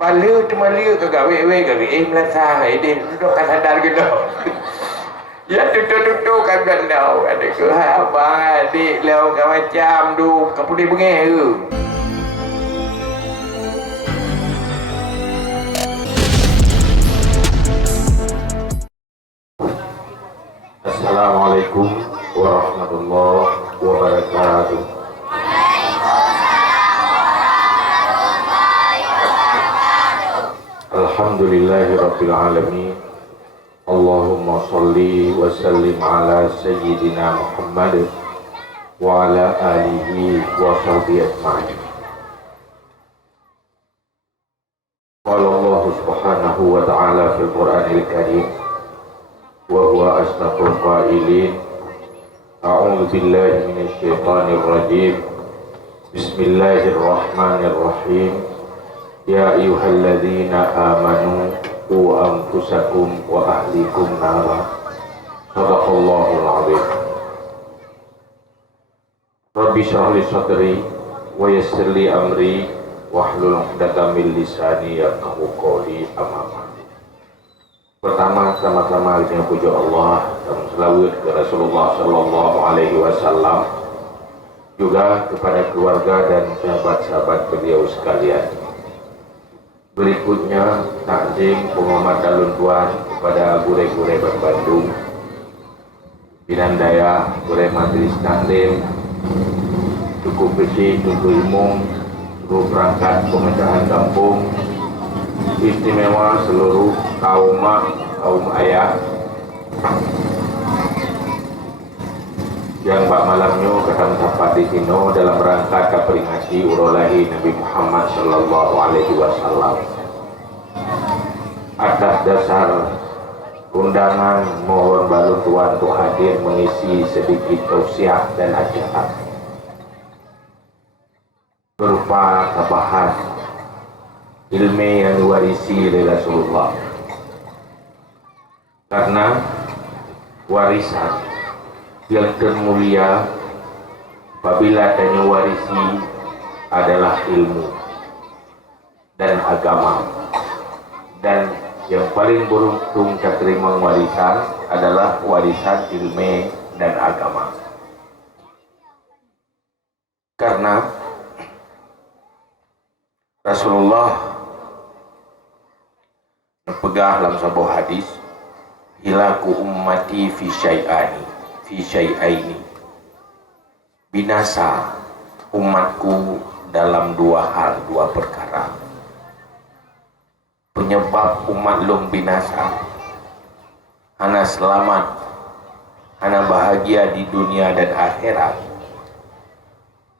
Pala temala kagak wewe kagak melasa hai dia duduk kan sadar gitu. Ya tutup kan belau ada ke abang adik lau kan macam tu kapudi bengel. Assalamualaikum warahmatullahi wabarakatuh. Alhamdulillahi rabbil alamin. Allahumma salli wa sallim ala sayyidina Muhammad wa ala alihi wa sahbihi ajma'in. Qala Allah subhanahu wa ta'ala fil Qur'anil Karim wa huwa asdaqul qailin. A'udzu billahi minasy syaithanir rajim. Bismillahirrahmanirrahim. Ya ayyuhalladzina amanu qu anfusakum wa ahlikum nara. Shadaqallahul azim. Rabbi shrah li sadri wa yassir li amri wahlul 'uqdatam min lisani yafqahu qawli. Amma ba'du. Pertama, sama-sama dengan puji Allah dan selawat ke Rasulullah sallallahu alaihi wasallam, juga kepada keluarga dan sahabat-sahabat beliau sekalian. Berikutnya takzim penghormat dalun tuan kepada gure-gure Bandung, Binandaya, gure Majelis Taklim, cukup besi, Tuntu Ilmu, seluruh perangkat pemecahan kampung, istimewa seluruh kaum ayah yang bak malamnya ketemu sahabat di sini dalam rangka keperingati urolahi Nabi Muhammad sallallahu alaihi wasallam. Atas dasar undangan mohon balu tuan untuk hadir mengisi sedikit tausiah dan ajaran berupa kabahas ilmu yang diwarisi oleh Rasulullah, karena warisan yang termulia apabila tanya warisi adalah ilmu dan agama, dan yang paling beruntung terima warisan adalah warisan ilmu dan agama, karena Rasulullah pegang dalam sebuah hadis, hilaku ummati fi syai'aini, binasa umatku dalam dua perkara. Penyebab umat lum binasa, ana selamat, ana bahagia di dunia dan akhirat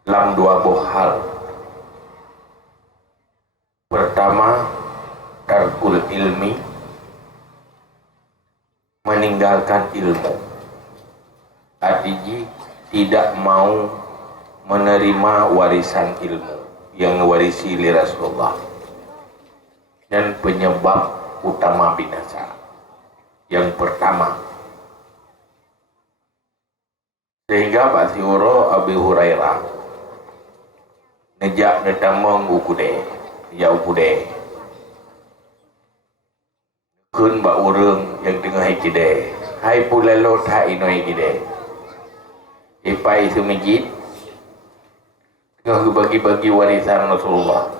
dalam dua hal. Pertama, tarkul ilmi, meninggalkan ilmu, artinya tidak mau menerima warisan ilmu yang mewarisi oleh Rasulullah, dan penyebab utama binasa. Yang pertama, sehingga Basiuro Abi Hurairah nejak netamong ukude kun ba urang yang tengah hikide hai pulalo tha inoi kide ipai sumijit tengah bagi-bagi warisan Rasulullah.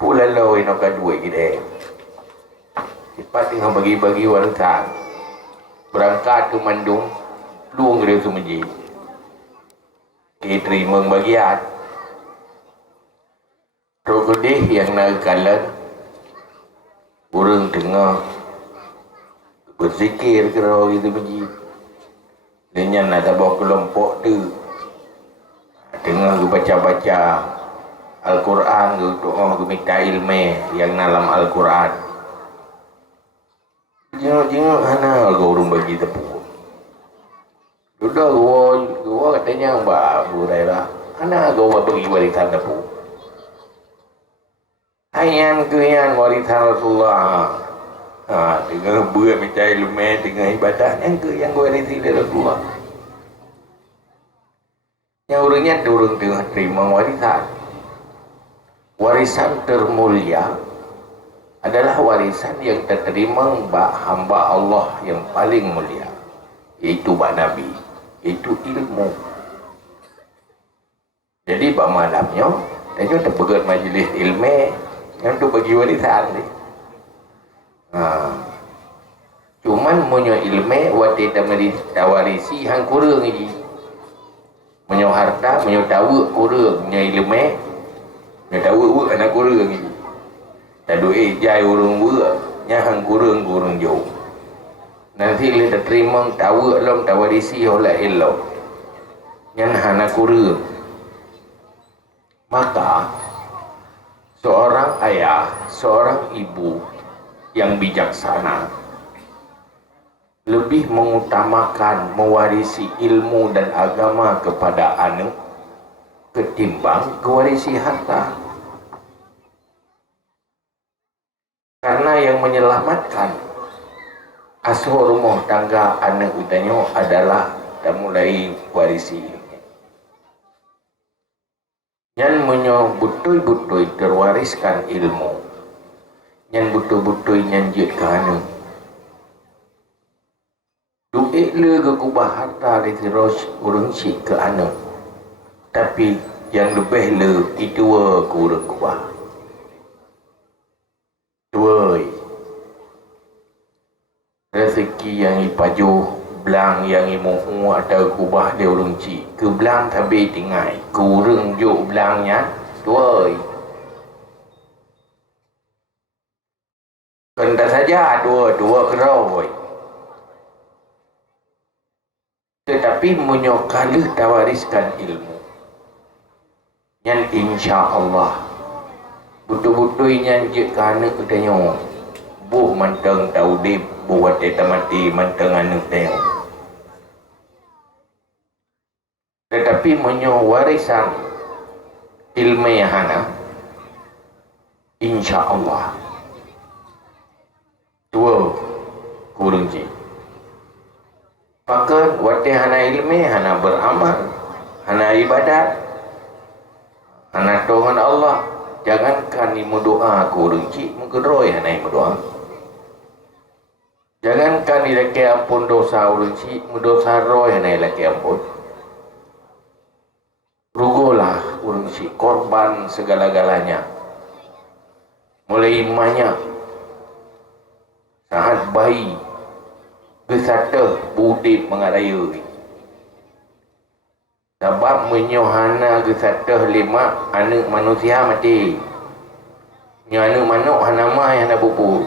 Pulalo ino kadue kide ipai tengah bagi-bagi warisan, berangkat ke Bandung luang dia sumijit terima bagian Rokudih yang nagkalan urang tengah berzikir kerana itu masjid dengan ada bawa kelompok tu tengah baca-baca Al-Quran, doa minta ilmu yang dalam Al-Quran. Jenguk-jenguk mana orang bagi tepuk sudah gua katanya Mbak Abu Hurairah, ana gua bagi warisan tepuk. Ayan kuyan warisan Rasulullah. Dengan buat minta ilmu, dengan ibadah yang warisi dari Rasulullah. Yang orangnya turun terima warisan. Warisan termulia adalah warisan yang terterima bak hamba Allah yang paling mulia, iaitu bak Nabi, iaitu ilmu. Jadi bak malamnya dia terpegat majlis ilmu yang tu bagi warisan ni. Cuman punya ilmu waktu kita warisi hang kurang lagi. Punya harta, punya tahu kurang, punya ilmu, punya tahu anak kurang lagi. Tak duit jai urung buat, yang kurang jauh. Nanti dia terima tahu alam tawarisi oleh elok. Yang hana kurang. Maka seorang ayah, seorang ibu yang bijaksana lebih mengutamakan mewarisi ilmu dan agama kepada anak ketimbang mewarisi harta. Karena yang menyelamatkan asuh rumah tangga anak utanya adalah dan mulai warisi ilmu. Yang betul-betul terwariskan ilmu. Yang betul-betul nyanjut ke anak. Duit le ke kubah harta di terus urang si ke anak. Tapi yang lebih le itu ke urang kubah. Tuai rezeki yang ipaju belang yang imu atau kubah dia urang ci ke belang tapi tinggai kurang juk belangnya tuai kena saja dua keroi. Tetapi menyokali tawariskan ilmu yang insya Allah betul-betul nyanjik ke anak katanya buh manteng tahu dip buat dia mati manteng anak dia. Tetapi menyowarisan ilmu yang hana insya Allah tua kurang ji. Maka waktu hana ilmu hana beramal, hana ibadat, hana doa Allah. Jangankan ni doa kurang cik mungkin roy hana doa. Jangankan ni laki ampun dosa urang cik dosa roy hana laki ampun. Rugolah urang cik korban segala-galanya. Mulai imannya saat bayi kesata budip mengaraya. Sebab menyohana kesatah lima anak manusia mati. Nyo anak manuk hana mah yang nak bubu.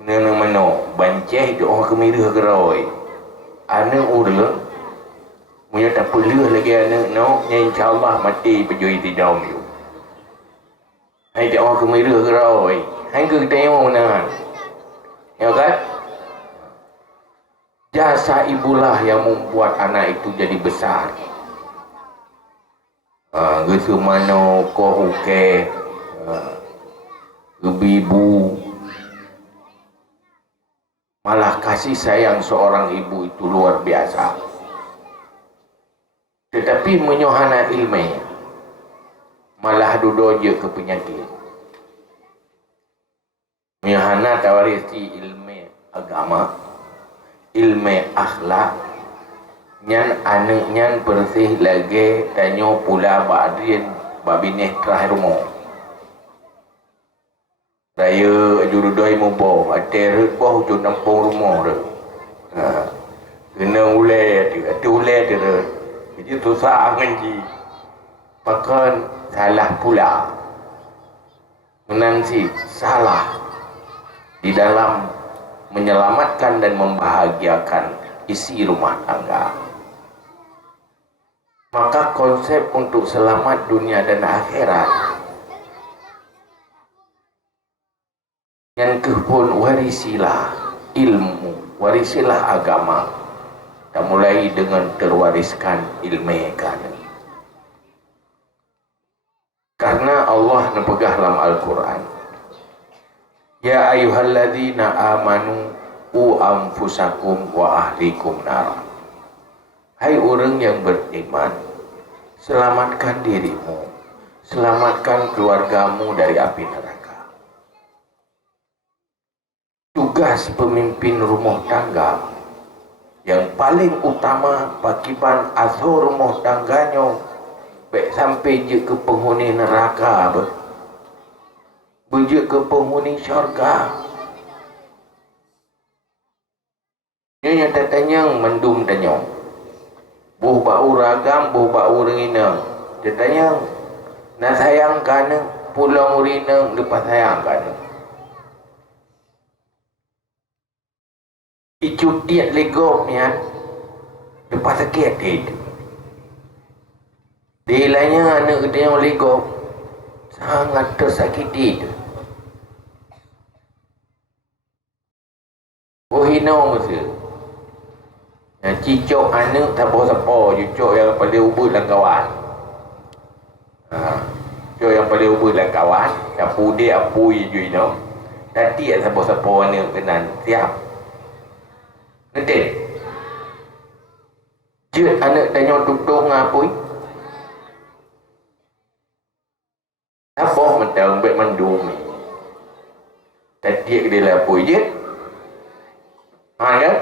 Nana manuk banceh doa kemira keroi. Anak urang punya tak perlu lagi anak no, yang insya-Allah mati pergi tidam you. Hai doa kemira keroi. Hang ke tengok mana. Ya kan? Jasa ibulah yang membuat anak itu jadi besar. Gesu mano ko uke ibu malah kasih sayang seorang ibu itu luar biasa. Tetapi menyohana ilmu malah duduk je ke penyakit. Menyohana tawarisi ilmu agama, ilmu akhlak, nyan anak nyan bersih lagi tanyo pula badrin babineh terakhir rumah. Raya jurudoi mubo, ater boh tu nampung rumah tu. Kena ulai dia. Jadi susah ngaji. Maka salah pula. Menansi salah di dalam menyelamatkan dan membahagiakan isi rumah tangga. Maka konsep untuk selamat dunia dan akhirat yang kepun warisilah ilmu, warisilah agama, dan mulai dengan terwariskan ilmu kan. Karena Allah nepegah dalam Al-Quran, ya ayyuhalladzina amanu anfusakum wa ahlikum nar. Hai orang yang beriman, selamatkan dirimu, selamatkan keluargamu dari api neraka. Tugas pemimpin rumah tangga yang paling utama pakiban azhar rumah tangganya baik sampai je ke penghuni neraka berje ke penghuni syurga. Nyonya tatanya mendum tanya buh bau ragam buh bau renginang tatanya nak sayangkan pulang renang lepas sayangkan icut tiat legom ya lepas sakit itu dilanya anak katanya legom sangat tersakiti itu hina masa cicok anak tak apa-apa cicok yang paling ubud lah kawan cicok yang paling ubud lah kawan apu dia apu je you tadi tak siapa-siapa anak kenan siap nanti je anak tanya tutung apa apa mentang baik mandum tadi dia lah apa je kan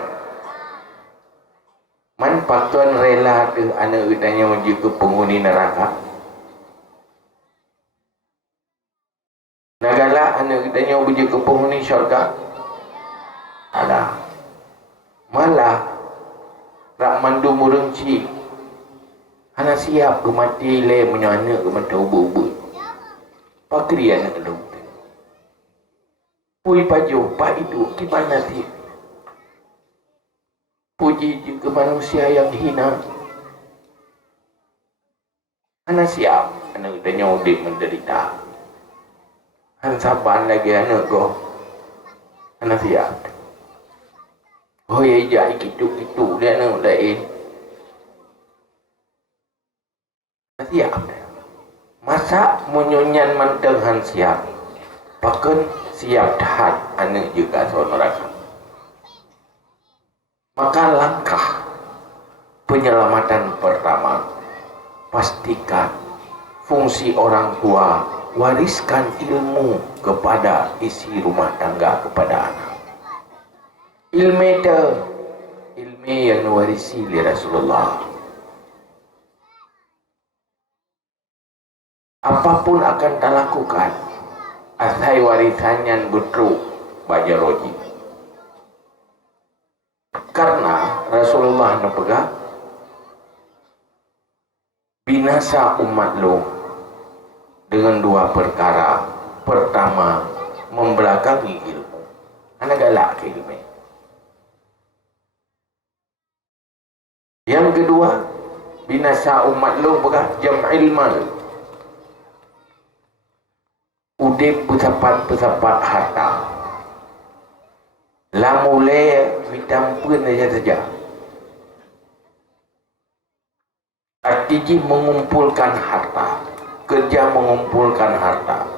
man patuan rela ke anak tanya menuju ke penghuni neraka nagala anak tanya menuju ke penghuni syurga ada malah rak mandu murengci anak siap ke mati le menyana ke mata ubud-ubud pakri anak lu pui pajo pak itu gimana sih puji ke manusia yang hina anak siap anak tanya udik menderita saban lagi anak go anak siap oh ya jai gitu dia anak lain anak siap masa menyonyan manteng siap bahkan siap tahan anak juga soal neraka maka langkah penyelamatan pertama pastikan fungsi orang tua wariskan ilmu kepada isi rumah tangga kepada anak ilmu yang diwarisi oleh Rasulullah apapun akan tak lakukan asai warisannya betul baja roji karena Rasulullah nepegah binasa umat lo dengan dua perkara pertama membelakangi ilmu anak galak ke ilmu yang kedua binasa umat lo pegah jam'il mal udip pesapat harta lah mulai mitampun saja artinya mengumpulkan harta kerja mengumpulkan harta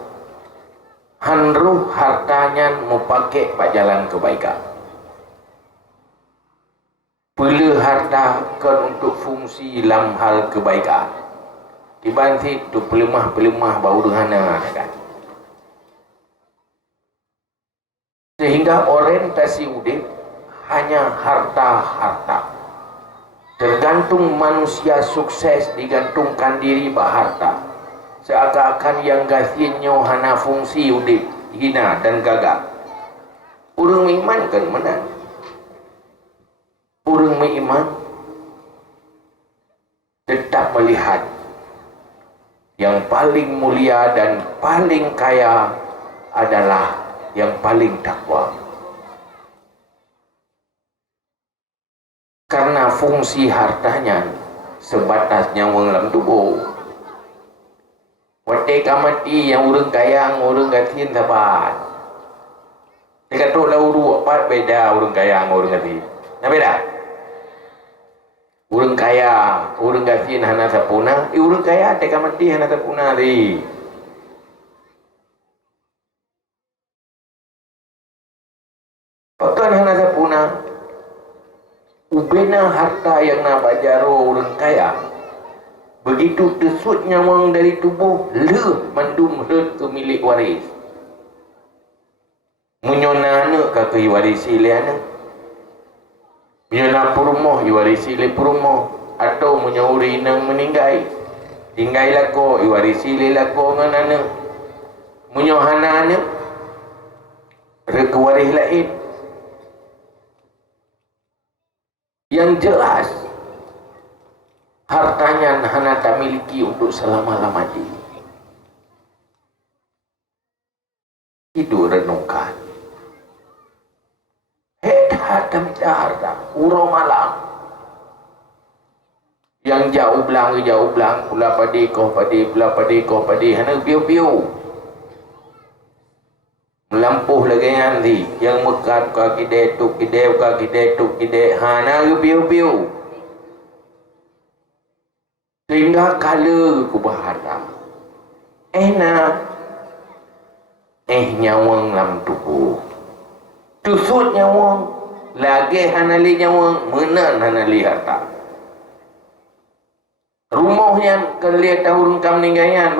hanruh hartanya mau pakai pak jalan kebaikan pilih harta kan untuk fungsi dalam hal kebaikan dibanti tu pelemah bau dengan kan sehingga orientasi udip hanya harta tergantung manusia sukses digantungkan diri harta seakan-akan yang gasinya hana fungsi udip hina dan gagal urang iman kan menang urang iman tetap melihat yang paling mulia dan paling kaya adalah yang paling takwa karena fungsi hartanya sebatasnya dalam tubuh wadah mati yang orang kaya orang gatin sabat dia kata lah uru apa beda orang kaya orang gatin nah beda orang kaya orang gatin hana sapuna orang kaya teka mati hana sapuna di bahkan hana sapuna membina harta yang nak bajaro orang kaya. Begitu desut nyawang dari tubuh, mandum ke milik waris. Munyona anak kakak iwarisi le anak. Munyona purumoh iwarisi le purumoh. Atau munyauri nang meninggai. Tinggai lako iwarisi le lako ngan anak. Munyohana anak. Reka waris lain. Yang jelas hartanya hana tak miliki untuk selama-lamanya. Itu renungkan. Harta harta urang malam yang jauh belang pula padi hana piu-piu melampuh lagi nanti yang mekat kaki detuk hana piu-piu sehingga kala ku berharap nyawang lam tubuh tusut nyawang lagi hanali nyawang menan hanali harta rumahnya kalian tahun kam meninggayan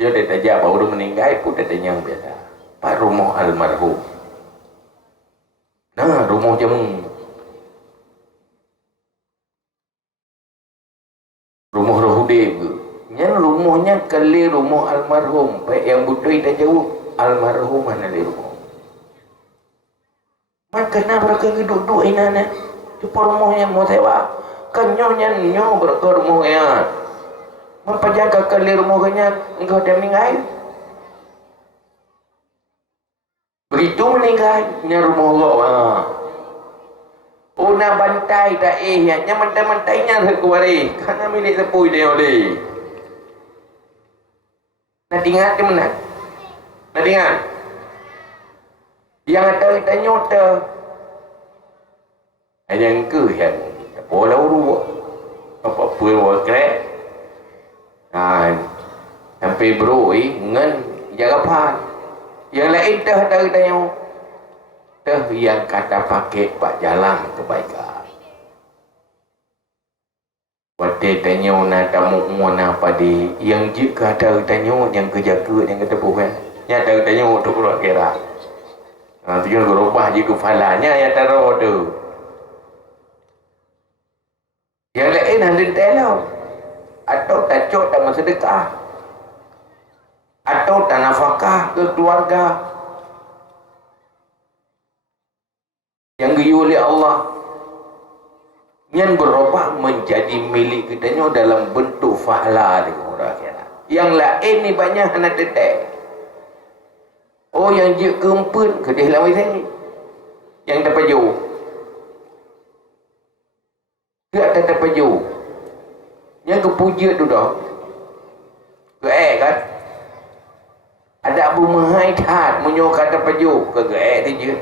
dia dah tajak baru meninggal pun dah yang biasa pak rumah almarhum nah rumah jamu rumah rohudib yang rumahnya kalian rumah almarhum baik yang butuh dah jauh almarhum hanali rumah. Maka mereka duduk inana di rumahnya mau sewa kenyonya nyo berker rumahnya mempajaga kali rumahnya engkau dah meninggal begitu meninggalnya rumah Allah una bantai dah nya mantai-mantainya rekwari karena milik sepui dia oleh nak ingat di mana nak ingat yang ada nyota yang ke yang bola uru apa pun krek sampai bro ngan jagapan yang lain dah ada tanya yang kata pakai pak jalan kebaikan waktu tanya nak tamu mana padi yang jika ada tanya yang kejaga yang kata bukan nyata tanya untuk keluar kira. Nanti kan berubah jika falanya ya taruh tu. Yang lain nanti telau. Atau tak cok tak bersedekah. Atau tak nafkah ke keluarga. Yang diu oleh Allah. Yang berubah menjadi milik kitanya dalam bentuk fahala di orang kira. Yang lain ni banyak anak tetek. Oh yang je keempat kedih lawai saya yang dapat jauh tak dapat jauh yang kepuja tu dah kan ada Abu Mahaidat menyokong dapat jauh ke je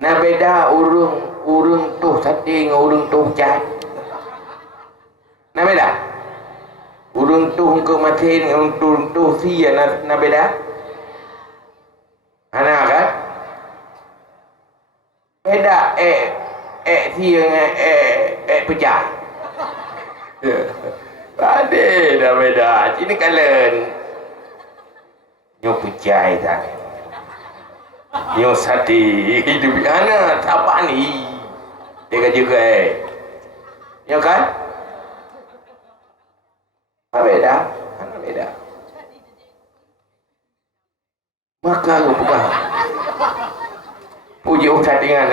nak beda urung tuh sating urung tuh cat nak beda urung tuh ke matin urung tuh sia nak beda anak kan beda siang pecah ada dah beda ini kalian nyo pecah tak nyo sati hidup anak apa ni dia juga nyo kan apa beda anak beda maka lupa puji tandingan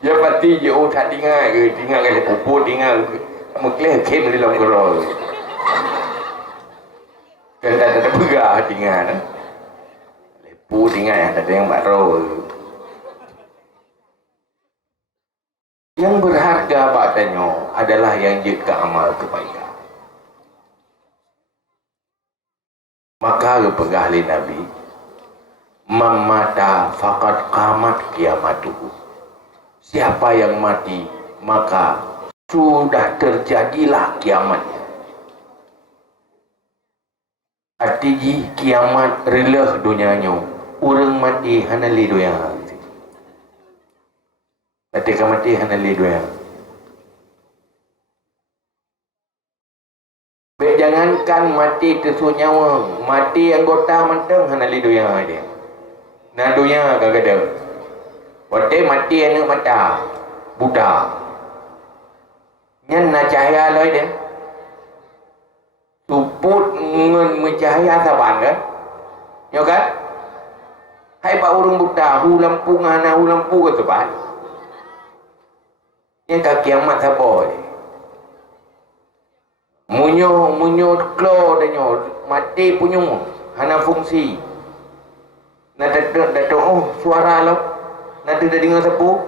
ya pasti jauh tandingan ke tinggal kali puput tinggal muklah kem di dalam gerol kan ada begah tinggal lepu tinggal ada yang baru yang berharga badannya adalah yang jika amal kebaikan. Maka pegah li Nabi mamata faqad qamat kiamatuhu. Siapa yang mati maka sudah terjadilah kiamatnya. Artinya kiamat relah dunianya. Orang mati hanali doya. Ketika mati hanali dua. Jangankan mati tersu nyawa, mati anggota menteng hanali dua dia. Nah dunia kagak ada. Waktu mati anak mata buta. Nyen na cahaya loy dia. Suput ngen mencahaya saban kan? Yo kan? Hai pak urung buta, hu lampu ngana hu lampu ke saban. Yang kaki amat sabo ni. Munyo klo danyo mati punyo hana fungsi. Na dato oh suara lo. Na tidak dengar sapu.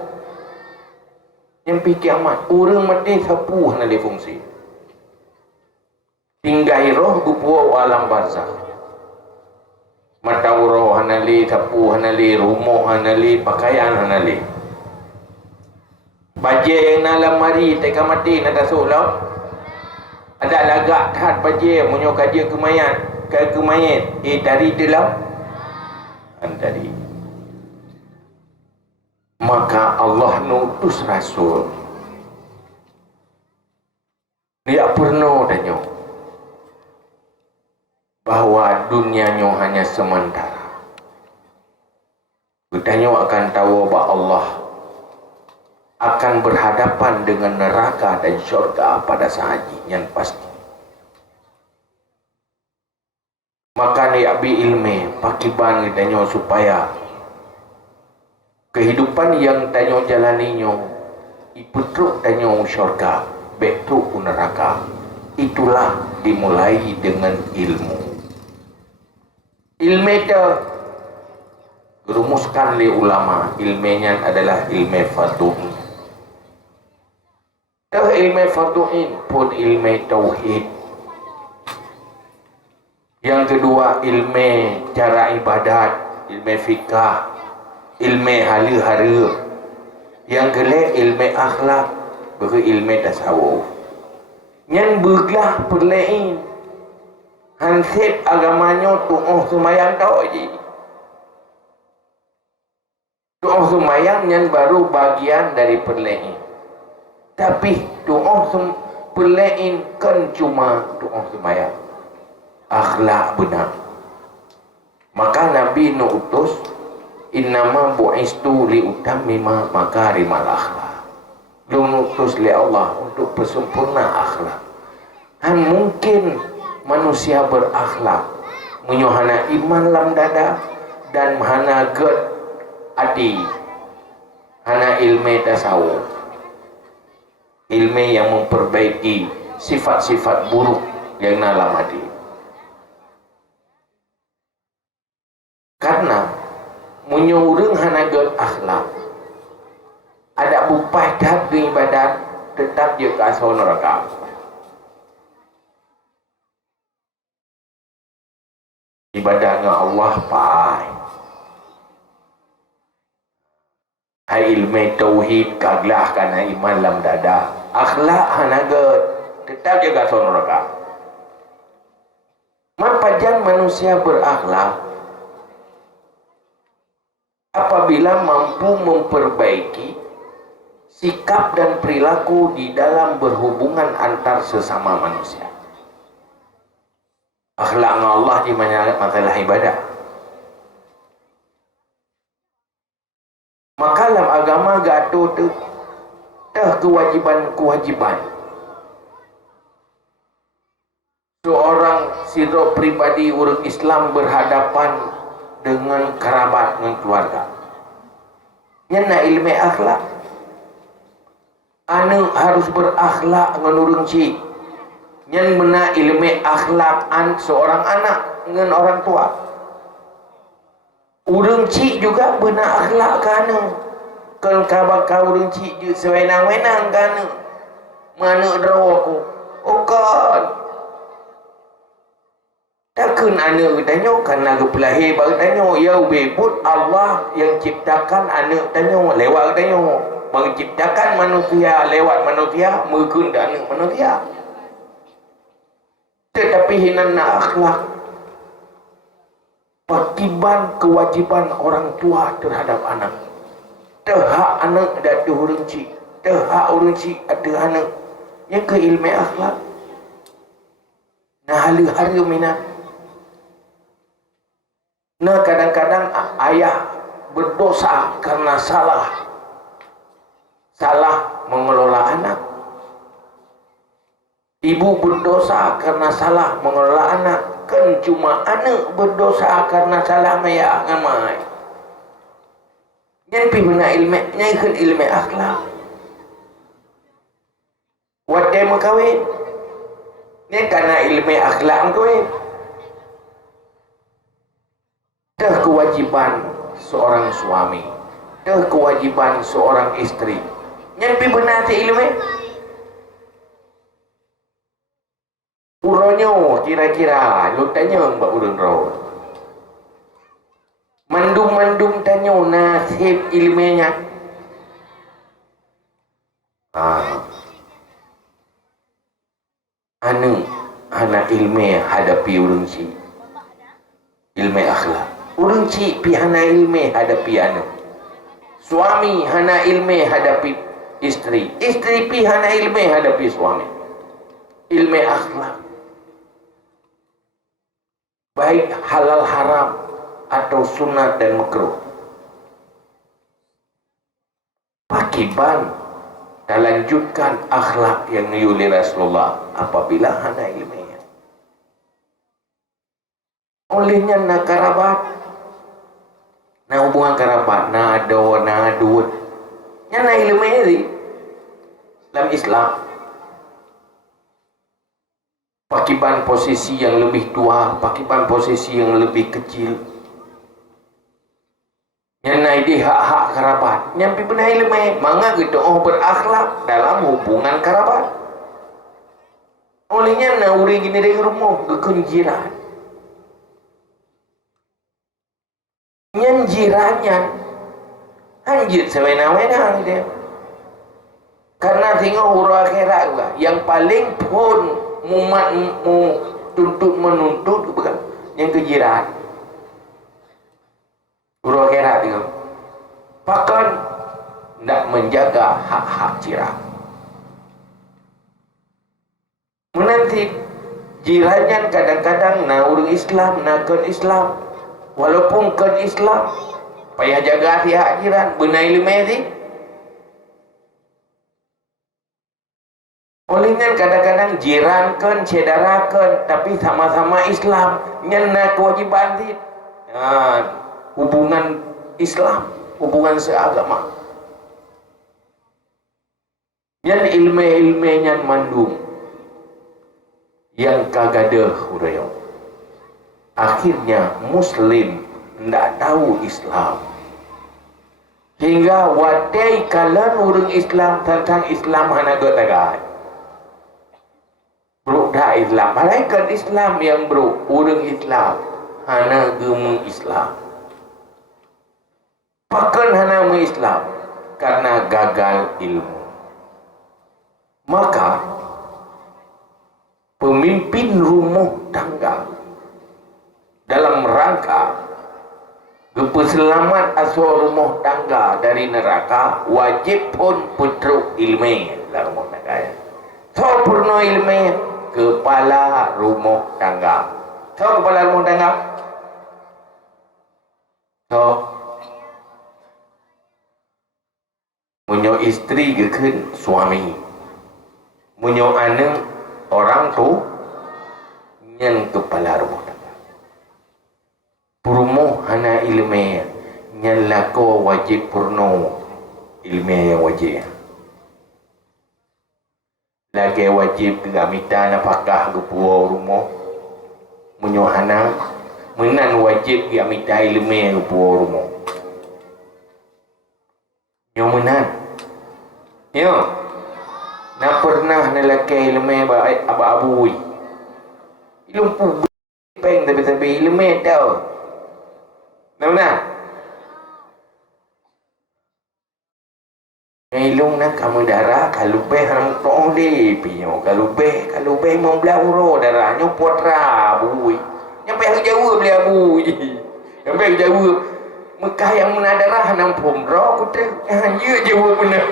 Yang pikir amat, urang mati sapu hana le fungsi. Tinggai roh gupu alam barzakh. Mata roh hanali, sapu hanali, rumah hanali, pakaian hanali. Baje yang nalam mari teka mati nak tasuk ada lagak tat baje munyo kaje kemayat dari dalam dari. Maka Allah nutus rasul. Dia pernah danyo bahwa dunianya hanya sementara. Kita akan tahu bahwa Allah akan berhadapan dengan neraka dan syurga pada saat yang pasti. Maka ni abi ilmu pakiban kita supaya kehidupan yang tanyo jalaninya iputruk tanyo syurga, betruk neraka. Itulah dimulai dengan ilmu. Ilmu itu dirumuskan oleh ulama. Ilmunya adalah ilmu fardu'in. Ilmu fardu'in pun ilmu tauhid. Yang kedua ilmu cara ibadat, ilmu fikah, ilmu hari-hari. Yang kedua ilmu akhlak, bagi ilmu tasawuf. Yang bergelah perlain. Hansip agamanya tu'uh sumayang tau je. Tu'uh sumayang yang baru bagian dari perlain. Tapi tu'uh perlain kan cuma tu'uh sumayang. Akhlak benar. Maka Nabi nuutus innama bu'istu liutammima makarimal akhlak. Lu nuutus li Allah untuk bersempurna akhlak. Han mungkin manusia berakhlak menyohana iman lam dada dan hana ged adi hana ilmu tasawuf, ilmu yang memperbaiki sifat-sifat buruk yang dalam hati. Karena menyurung hana ged akhlak ada bupai dah ibadat tetap dia ke asal neraka. Ibadahnya Allah pai. Hai ilmu tauhid kaglah kana iman lam dada. Akhlak hanaget tetap jaga asal neraka. Mapajan manusia berakhlak apabila mampu memperbaiki sikap dan perilaku di dalam berhubungan antar sesama manusia. Akhlak Allah di masalah ibadah. Maka dalam agama gaduh tu kewajiban-kewajiban. Seorang siro pribadi orang Islam berhadapan dengan kerabat, dengan keluarga. Nyana ilmu akhlak. Anu harus berakhlak dengan orang cik. Yang mena ilmu akhlak seorang anak dengan orang tua. Urang cik juga benar akhlak kana. Kalau kabar kau urang cik je sewenang-wenang kana. Mana draw aku? Oh kan. Takkan anak tanyo karena kepelahir baru tanyo ya bebut Allah yang ciptakan anak tanyo lewat tanyo. Menciptakan manusia lewat manusia mungkin anak manusia. Tetapi hinana akhlak wajiban kewajiban orang tua terhadap anak. Tehak anak ada orang cik, tehak orang cik ada anak yang ke ilmu akhlak. Nah hari-hari minat. Nah kadang-kadang ayah berdosa karena salah mengelola anak. Ibu berdosa karena salah mengelola anak. Kan cuma anak berdosa karena salah maya ngamai. Yang pimana ilmu, yang kan ilmu akhlak. Wadai makawin. Ini karena ilmu akhlak makawin. Dah kewajiban seorang suami, dah kewajiban seorang istri. Yang benar ti ilmu. Uronyo kira-kira, lu tanya mbak urun ro. Mandum-mandum tanya nasib ilmunya. Anak ilmu hadapi urun si. Ilmu akhlak. Urun cik pi hana ilmu hadapi anak. Suami hana ilmu hadapi istri. Istri pi hana ilmu hadapi suami. Ilmu akhlak. Baik halal haram atau sunat dan makruh. Pakiban dan lanjutkan akhlak yang diuli Rasulullah apabila hana ilmunya. Olehnya nak karabat. Nah hubungan kerabat, nah duit. Yang nak ilmu ini dalam Islam. Pakiban posisi yang lebih tua, pakiban posisi yang lebih kecil. Yang nak di hak-hak kerabat. Yang benar ilmu, maka kita berakhlak dalam hubungan kerabat. Olehnya nak uri gini dari rumah, kekunjiran. Yang jirannya anjir sewena-wena dia. Karena tengok huruf akhirat juga. Yang paling pun menuntut bukan yang kejiran. Huruf akhirat tengok. Bahkan tidak menjaga hak-hak jiran. Menanti jirannya kadang-kadang nak orang Islam, nak kon Islam. Walaupun kan Islam, payah jaga hati hak jiran, benar ilmu ni. Olehnya kadang-kadang jiran kan, saudara kan, tapi sama-sama Islam, nyana kewajiban ni. Hubungan Islam, hubungan seagama. Yang ilmu-ilmunya mandung, yang kagadah hurayo. Akhirnya Muslim tidak tahu Islam. Hingga wadai kalan orang Islam tentang Islam hana gotagan. Bro dah Islam. Malaikat Islam yang bro. Orang Islam hana gemung Islam. Bahkan hana mu Islam karena gagal ilmu. Maka pemimpin rumah tangga dalam rangka keselamatan asal rumah tangga dari neraka wajib pun putruk ilmu dalam rumah tangga. So purno ilmu kepala rumah tangga. So kepala rumah tangga. So munyo istri gekeun suami. Munyo anak orang tu nyen kepala rumah tangga. Purmo hana ilmu nyalako wajib purno ilmu yang wajib. Lagi wajib gamita napakah gupuo rumah. Munyo hana menan wajib gamita ilmu yang gupuo rumah. Nyo menan. Yo. Na pernah nalaki ilmu aba-abui. Ilmu peng tapi ilmu tau. Nah, ilung nak kamu darah kalau be ham tong di piyo kalau be mau belau darahnya potra bui. Nyampe jauh beli bui. Nyampe jauh Mekah yang menadarah nang pumroh kutu hanya je wo benar.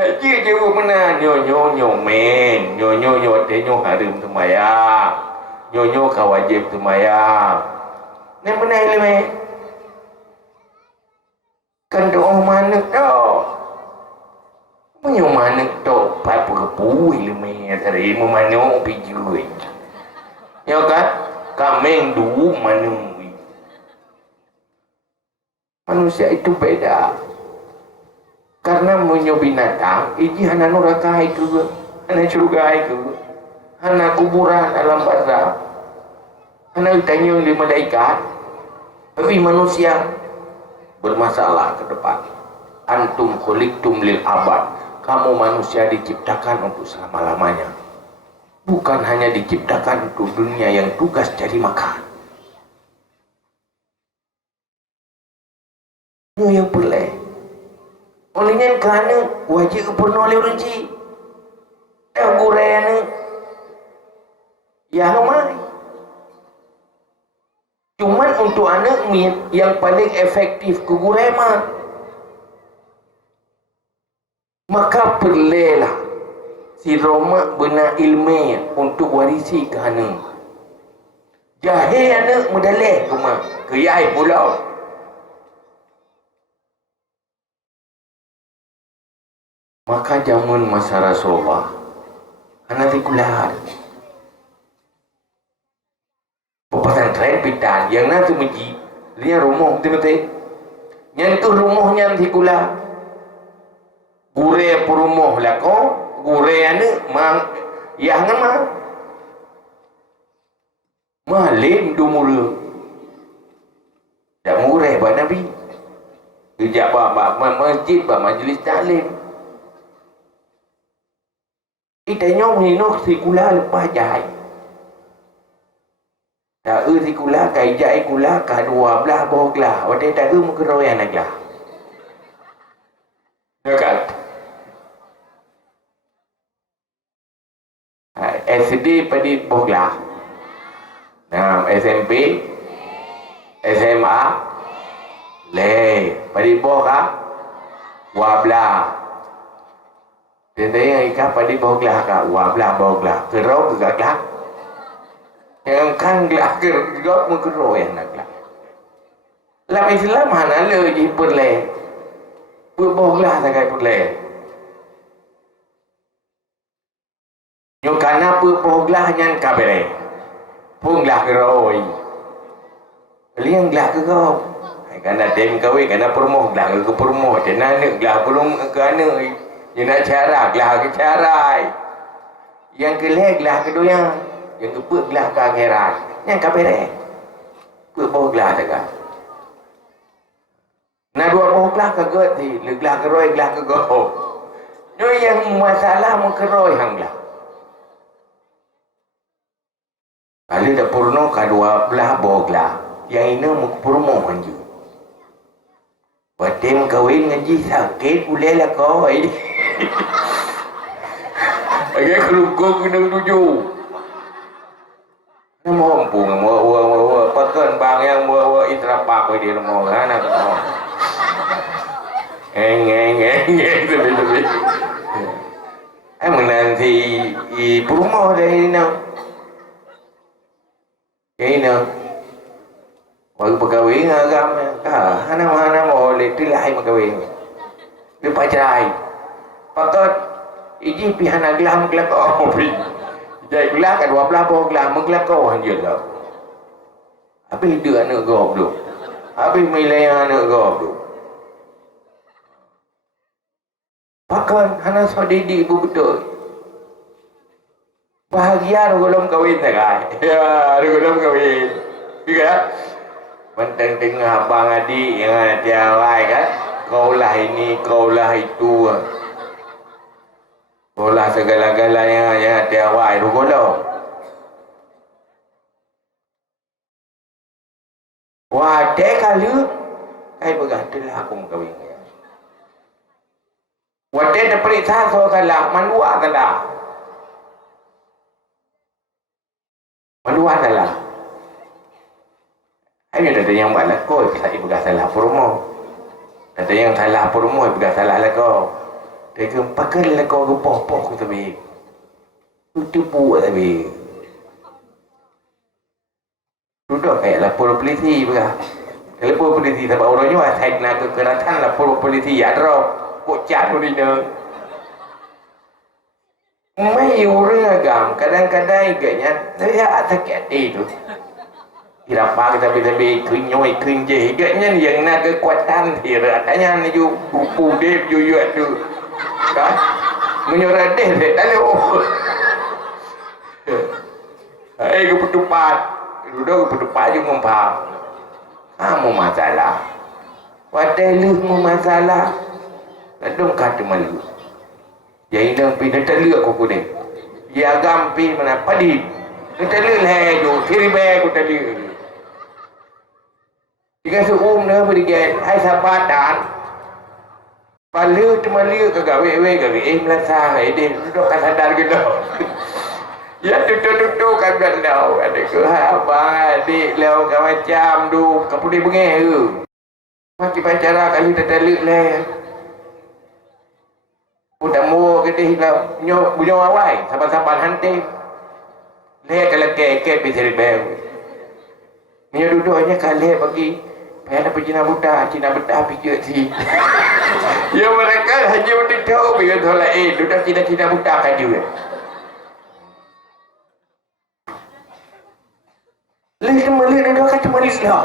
Hanya je wo benar nyo men nyo teh nyo harum semaya. Nyo kawajib semaya. Ni benar le me. Kan doa mana tau. Menyo mana tau pa pui le me tadi mo mano pijui. Ya kan? Kameng du manu. Manusia itu beda. Karena punya binatang, ini hana neraka itu, hana surga itu, hana kuburan alam barzakh, hana ditanya oleh malaikat. Tapi manusia bermasalah ke depan. Antum khuliqtum lil abad. Kamu manusia diciptakan untuk selama-lamanya. Bukan hanya diciptakan untuk dunia yang tugas cari makan. Ini yang pelik. Olehnya kerana wajib pernah oleh rezeki. Gurena. Ya ramai. Cuman untuk anak yang paling efektif ke gurema. Maka perlelah si Roma benar ilmu untuk warisi ke anak. Jahil anak medalih ke mak. Keyai pulau. Maka zaman masa Rasulullah anak tikulah pesantren pitan yang nanti menji dia rumah betul-betul yang tu rumahnya tikulah gure perumah lah kau gure anak mang yang mah malim dumul tak murah bah Nabi kerja bah masjid bah majlis taklim. Itanya minok sikula lepas jahit. Tak sikula kai jahit kula ka 12 boglah. Wate tak mengkeroyan aglah. Ya kan? SD padi boglah. Nah, SMP SMA le padi boglah 12. Tentang yang ikat pada bawah kak, wablah bawah kerau ke gak yang kan gelak kerau mengkerau yang nak gelak. Lam Islam mana le di perle, berbawah sangat perle. Nyukana berbawah yang kabere, punglah kerau. Liang gelak kerau. Karena dem kawe, karena permoh gelak ke permoh, jangan nak gelak permoh kerana. Yang nak carak lah ke carai. Yang kelek lah ke doyang. Yang kepuk lah ke akhirat. Yang kapere. Kepuk bawah lah tak. Nah dua bawah lah ke gati. Leglah ke roy lah ke goh. Yo yang masalah mengkeroy hang lah. Kali dah purno ke 12 bawah lah. Yang ini mengpurmo manju. Batim kawin ngaji sakit boleh lah kau. Agak kerukuk kena tuju. Nama mampu pakan bang yang itrapak di rumah anak kau. Lebih. Emang nanti rumah dari nak. Kena. Waktu pegawai ngagam, mana boleh tilai pegawai. Lepas cerai, pakat iji pihan aglah mengelakau. Jadi aglah kan 12 bawah aglah mengelakau hanya lah. Habis dia anak gop tu, habis milih anak gop tu. Pakat hana sadidi ibu betul. Bahagia golong kawin tak kan? Ya, golong kawin. Juga. Mentang tengah abang adik yang tiawai kan, kaulah ini, kaulah itu, kaulah segala-galanya yang tiawai tu kau. Wah, dek kali, kai bergantilah aku mengkawin. Wah, dek terperiksa so kalah, mandua kalah, mandua kalah. Hanya ada yang buat lakon, saya pegang salah promo. Ada yang salah promo, pegang salah lakon. Dia kata, pakai lakon ke poh-poh ku tapi. Itu buat tapi. Duduk kayak lapor polisi pegang. Lapor polisi sebab orangnya saya nak kekerasan lapor polisi ya drop. Kok jatuh di neng. Mai orang agam kadang-kadang iganya saya sakit hati tu. Tidak apa tapi kenyoi kenje iganya yang nak kekuatan tidak tanya ni ju buku dia ju tu. Kan? Menyurat deh tak leh. Hai keputupan. Duduk keputupan je ngumpang. Kamu masalah. Wadai mu masalah. Ladung kata malu. Yang ini pergi nak teluk aku ni. Ya agam pergi mana padi. Nak teluk lah tu. Kiri baik aku teluk. Jika seum ni pergi. Hai sahabat dan. Palu tu malu ke gawe-gawe gawe. Melasa. Dia duduk kan sadar ke dah. Ya tutup-tutup kan dah. Ada ke abang adik lau kan macam tu. Kau boleh bengih ke. Maki pacara kalau tak teluk lah. Udah mau kita hilang punya awai sabar-sabar hanti lihat kalau kek bisa dibel punya duduknya kali bagi payah pergi Cina buta pikir si ya mereka hanya untuk tahu bila tolak duduk Cina buta kan juga lihat kembali duduk kata Malaysia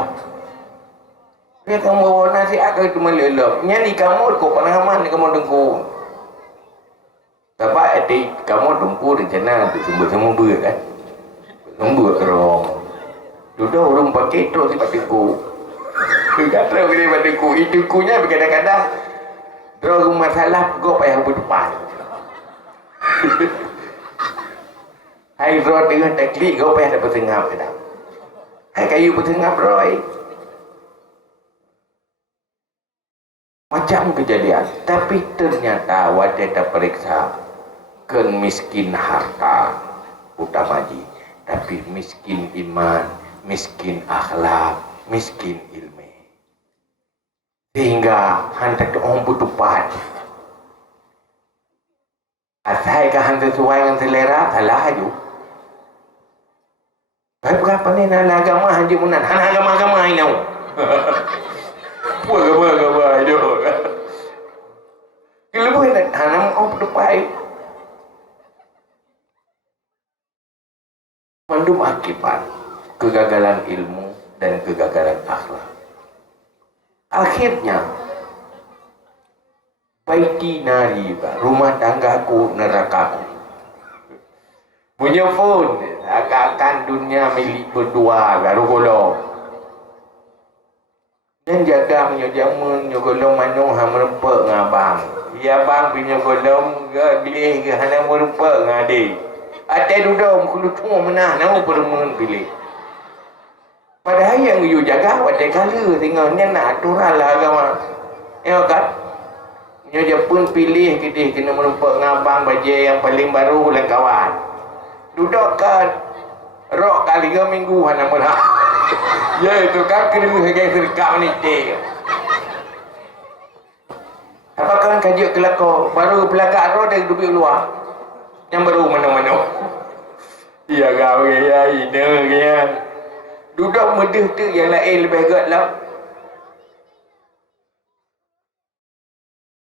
lihat kamu bawa nasi agak itu Malaysia nyanyi kamu kau pengalaman kamu dengku. Sebab adik kamu dumpu rencana untuk sumber-sumber kan. Sumber kerong. Duduk orang pakai terus di batiku. Tak tahu kena batiku. Itu kunya kadang-kadang terus masalah kau payah berdepan. Hai roh dengan teklik kau payah dapat tengah kadang. Hai kayu bertengah Roy. Macam kejadian. Tapi ternyata wajah tak periksa. Bukan miskin harta utamaji, tapi miskin iman, miskin akhlak, miskin ilmu. Sehingga hantar ke orang butupan. Asal ke hantar sesuai dengan selera, salah aja. Baik berapa ni nak agama haji munan, hana agama-agama ini. Agama itu. Kalau boleh nak hanam orang butupan. Mandum akibat kegagalan ilmu dan kegagalan akhlak. Akhirnya baiti nari rumah tanggaku nerakaku. Punya phone akan dunia milik berdua garu-golo. Dan jaga punya jamun nyogolong manu ha merempak ngabang. Ya bang punya golong ke pilih ke hana merempak ngade. Ada duduk mukul cuma menah nama perempuan pilih. Padahal yang you jaga pada kala tengok ni nak aturan lah agama. Ya kan? Nyo pun pilih kita kena merempak ngabang baju yang paling baru dan kawan. Duduk kan rok kali 3 minggu hana merah. Ya itu kan kena harga serkap ni cik. Apakah kajian kelakor baru pelagak rok dari duduk luar. Yang baru mana-mana. Ya kau ya ina kan. Duduk medeh tu yang lain lebih agak lah.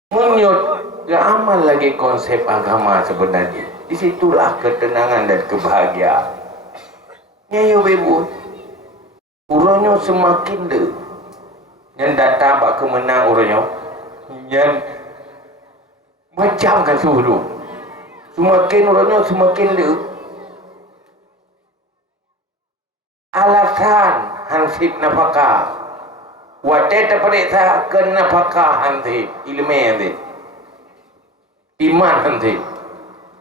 Menyut amal lagi konsep agama sebenarnya. Di situlah ketenangan dan kebahagiaan. Nyayo bebu. Urangnya semakin de. Yang datang bak kemenang urangnya. Yang macam kan suruh. Semakin orangnya semakin le. Alasan hansip nafkah. Wajah terperiksa ke nafkah hansip. Ilmu hansip. Iman hansip.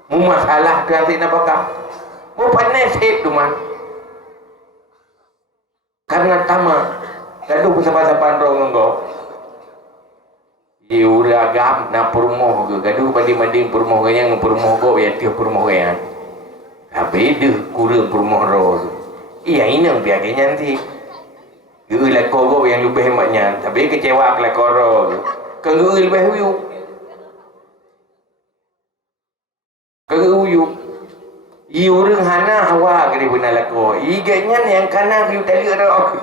Mu masalah ke hansip nafkah. Mu pandai sip tu man. Karena tamak. Gaduh bersama-sama orang engkau. Uragam na permoh ke gaduh banding-banding permoh ke yang permoh ko ya tiup permoh kan. Tapi dia kurang permoh ro. Iya ini biaganya nanti. Lakor yang lebih hematnya, tapi kecewa ke lakor. Kau lebih huyuk. Kau huyuk. Iu reng hana hawa ke dia benar lakor. Iganya yang kanan iu tali ada.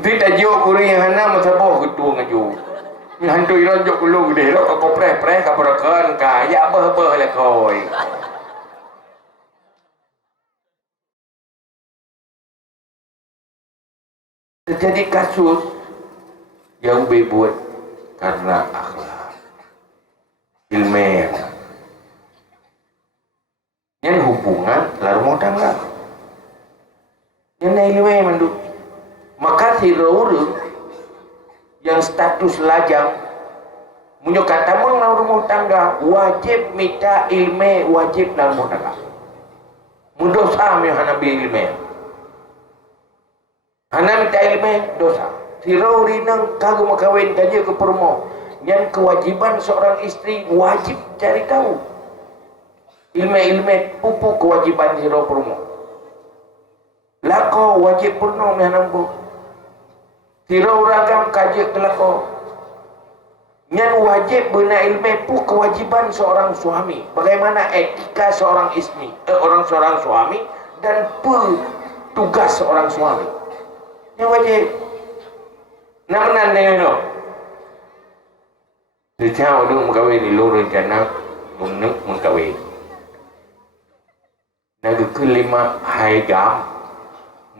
Itu tak jauh kurang yang hana masa bawah ketua ngaju. Yang hantu iran jauh kulu deh. Kau preh kau berakan kaya apa lakor. Terjadi kasus yang berbuat karena akhlak ilmiah yang hubungan lalu mau tangga yang ilmiah mandu maka si orang yang status lajang punya kata lalu mau tangga wajib minta ilmiah wajib lalu mau tangga mendosa hanabi ilmiah hana minta ilmu dosa. Tirau rinang kagum makawin kaji ke permo. Yang kewajiban seorang istri wajib cari tahu. Ilmu pupu kewajiban tirau permo. Lako wajib purno mihanambu. Tirau ragam kaji ke lako. Yang wajib benar ilmu pu kewajiban seorang suami. Bagaimana etika seorang istri, seorang suami dan tugas seorang suami. Yang wajib nak menandai itu sejauh itu mengkawin di luar rencana untuk mengkawin naga kelima haigam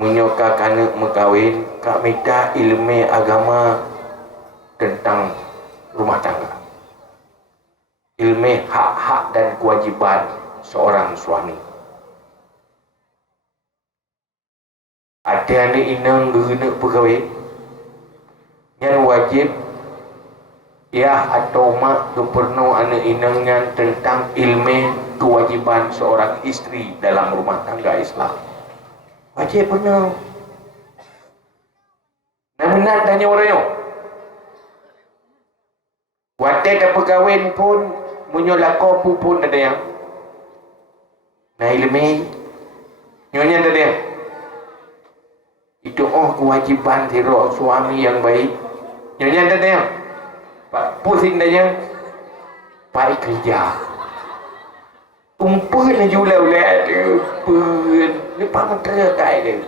menyokakan mengkawin kak minta ilmu agama tentang rumah tangga ilmu hak-hak dan kewajiban seorang suami. Ada anak inang guna pegawai yang wajib ya atau mak keperno anak inangnya tentang ilmu kewajiban seorang istri dalam rumah tangga Islam. Wajib penuh. Namun nak tanya orang wate tak pegawai pun menyolak pun ada yang nah ilmu nyonya ada yang itu kewajiban tirau suami yang baik. Nyonya tanya, Pak pusing tanya, baik kerja. Umpun aja ulah tu, pun lepas mentera kai dia.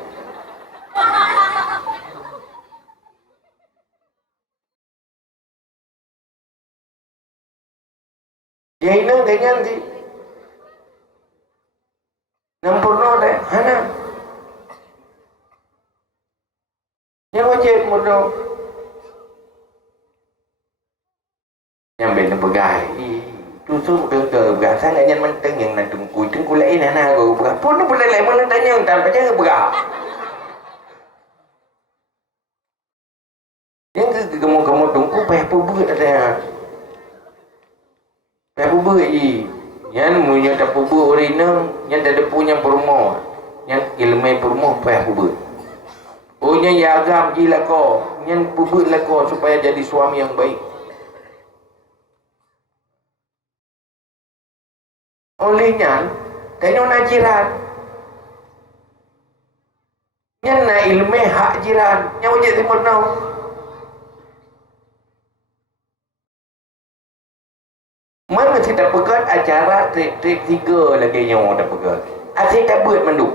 Ya ini tanya nanti, nampurno dah, hana. Yang wajib mudah yang benar pegai tu begai sangat yang penting yang nak tunggu lain anak aku begai pun boleh lain malah tanya tanpa jangan begai yang kamu tunggu payah pubut ada payah pubut yang punya tak pubut orang yang tak ada punya perumah yang ilmu perumah payah pubut. Ohnya ya agam gila kau, yang pubutlah kau supaya jadi suami yang baik. Olehnya, tanya nak jiran, yang nak ilmu hak jiran, yang wajib timur tahu. Mana kita pegat acara trip 3 lagi yang orang tak pegat. Asyik tak buat manduk.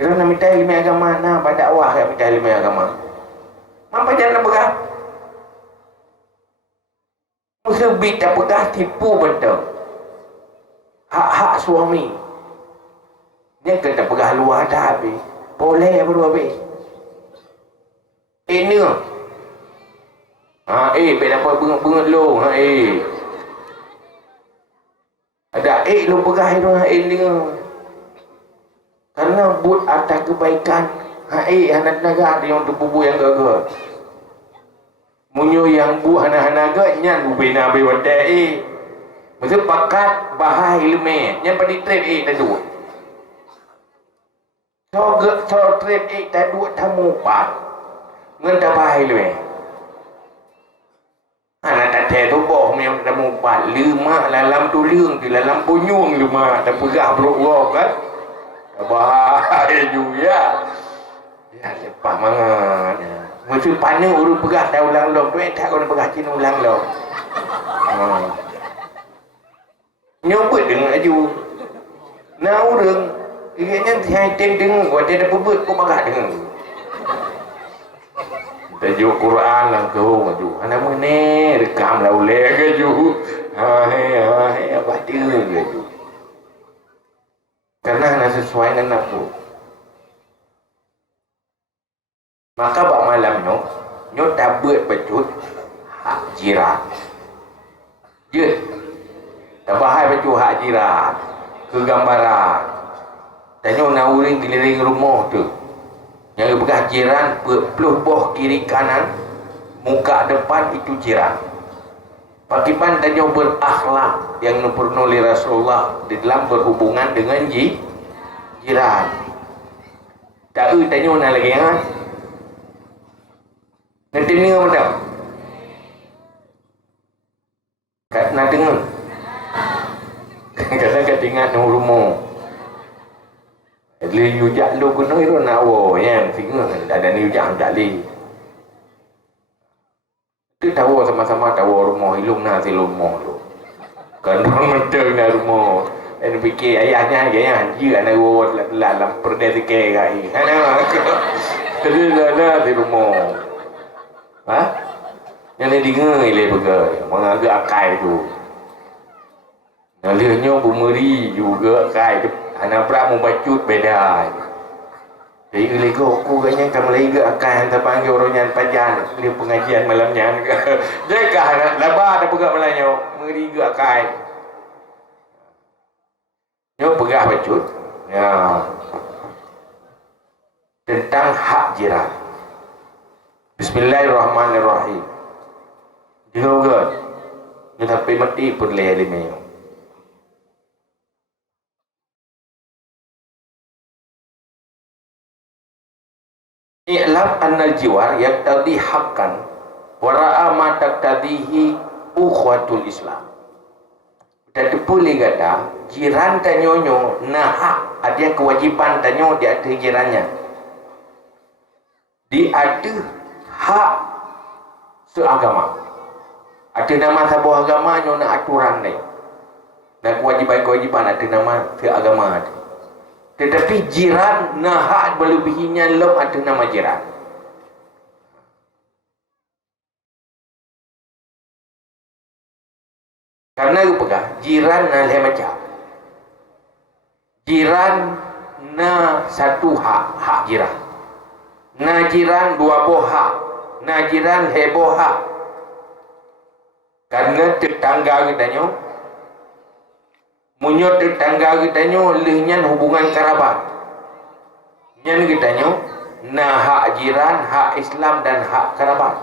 Kalau nak minta ilmu agama, nak pada awah yang minta ilmu agama. Mampu jangan pegah. Musibit tak pegah tipu betul. Hak-hak suami. Dia kena pegah luar dah habis. Boleh baru habis. Ini. Beda apa bunga-bunga lu. Ada lu pegah itu ini. Karena buat atas kebaikan anak naga yang untuk bubu yang gagal munyo yang bu hana-hana nyan bu bina be wate maksud pakat bahai ilme nyan padi trade tadu so trade tadu tamu pak ngan ta bahai ilme anak tak te tu boh me tamu pak lima lalam tu leung di lalam punyung lima ta pegah blok kan Bahaya juga. Ya, lepas mangat. Mesti pandang urut pegah dah ulang long tu, tak kau pegah cina ulang long. Nyobot dengan aju. Nah urang, kayaknya saya teng buat dia pebut kau pegah dengan. Tajuk Quran lang kau maju. Ana mene rekam lah uleh ke ju. Ha apa dia ke ju. Karena nak sesuai dengan aku. Maka bak malam nyo tak buat becut hak jiran. Je. Tak bahai becut hak jiran. Kegambaran. Tanya nak uring keliling rumah tu. Yang bekas jiran peluh boh kiri kanan, muka depan itu jiran. Pakipan tanya berakhlak yang diperlukan oleh Rasulullah di dalam berhubungan dengan jiran. Tak tanya nak lagi kan? Nanti ni macam kat nak dengar kadang kat ingat nang rumah le yujak lu kuno iro nawo yang singa ada ni yujak tak le tu tahu sama-sama tahu rumah ilung na si rumah tu kan orang menteng na rumah dan fikir ayahnya dia anak wo dalam perdana ke gai ana jadi ada di rumah. Ha? Yang ni dengar ile begai, mengaga akai tu. Nalihnya bumeri juga akai tu. Anak prak membacut beda. Jadi ile ko aku ganya kamu lagi ke akai hantar panggil orangnya pajan dia pengajian malamnya. Dekah anak laba ada pegak malamnya, meri ke akai. Nyo pegah bacut. Ya. Tentang hak jiran. Bismillahirrahmanirrahim. Juga ni sampai mati pun leh lima. I'lam anna jiwar yaqtadi haqqan wa ra'a ma taqtadihi ukhuwatul Islam. Dan boleh kata jiran tanyonyo nah hak ada kewajiban tanyo di atas jirannya. Di ada hak seagama. Ada nama sebuah agama yang nak aturan ni. Dan kewajipan-kewajipan ada nama seagama ada. Tetapi jiran nak hak melebihinya lom ada nama jiran. Karena aku pegah jiran na lain macam. Jiran na satu hak jiran. Na jiran dua buah hak. Na jiran heboh hak. Karena tetangga kitanya munyot tetangga kitanya lehnya hubungan kerabat. Nyan kitanya na hak jiran, hak Islam dan hak kerabat.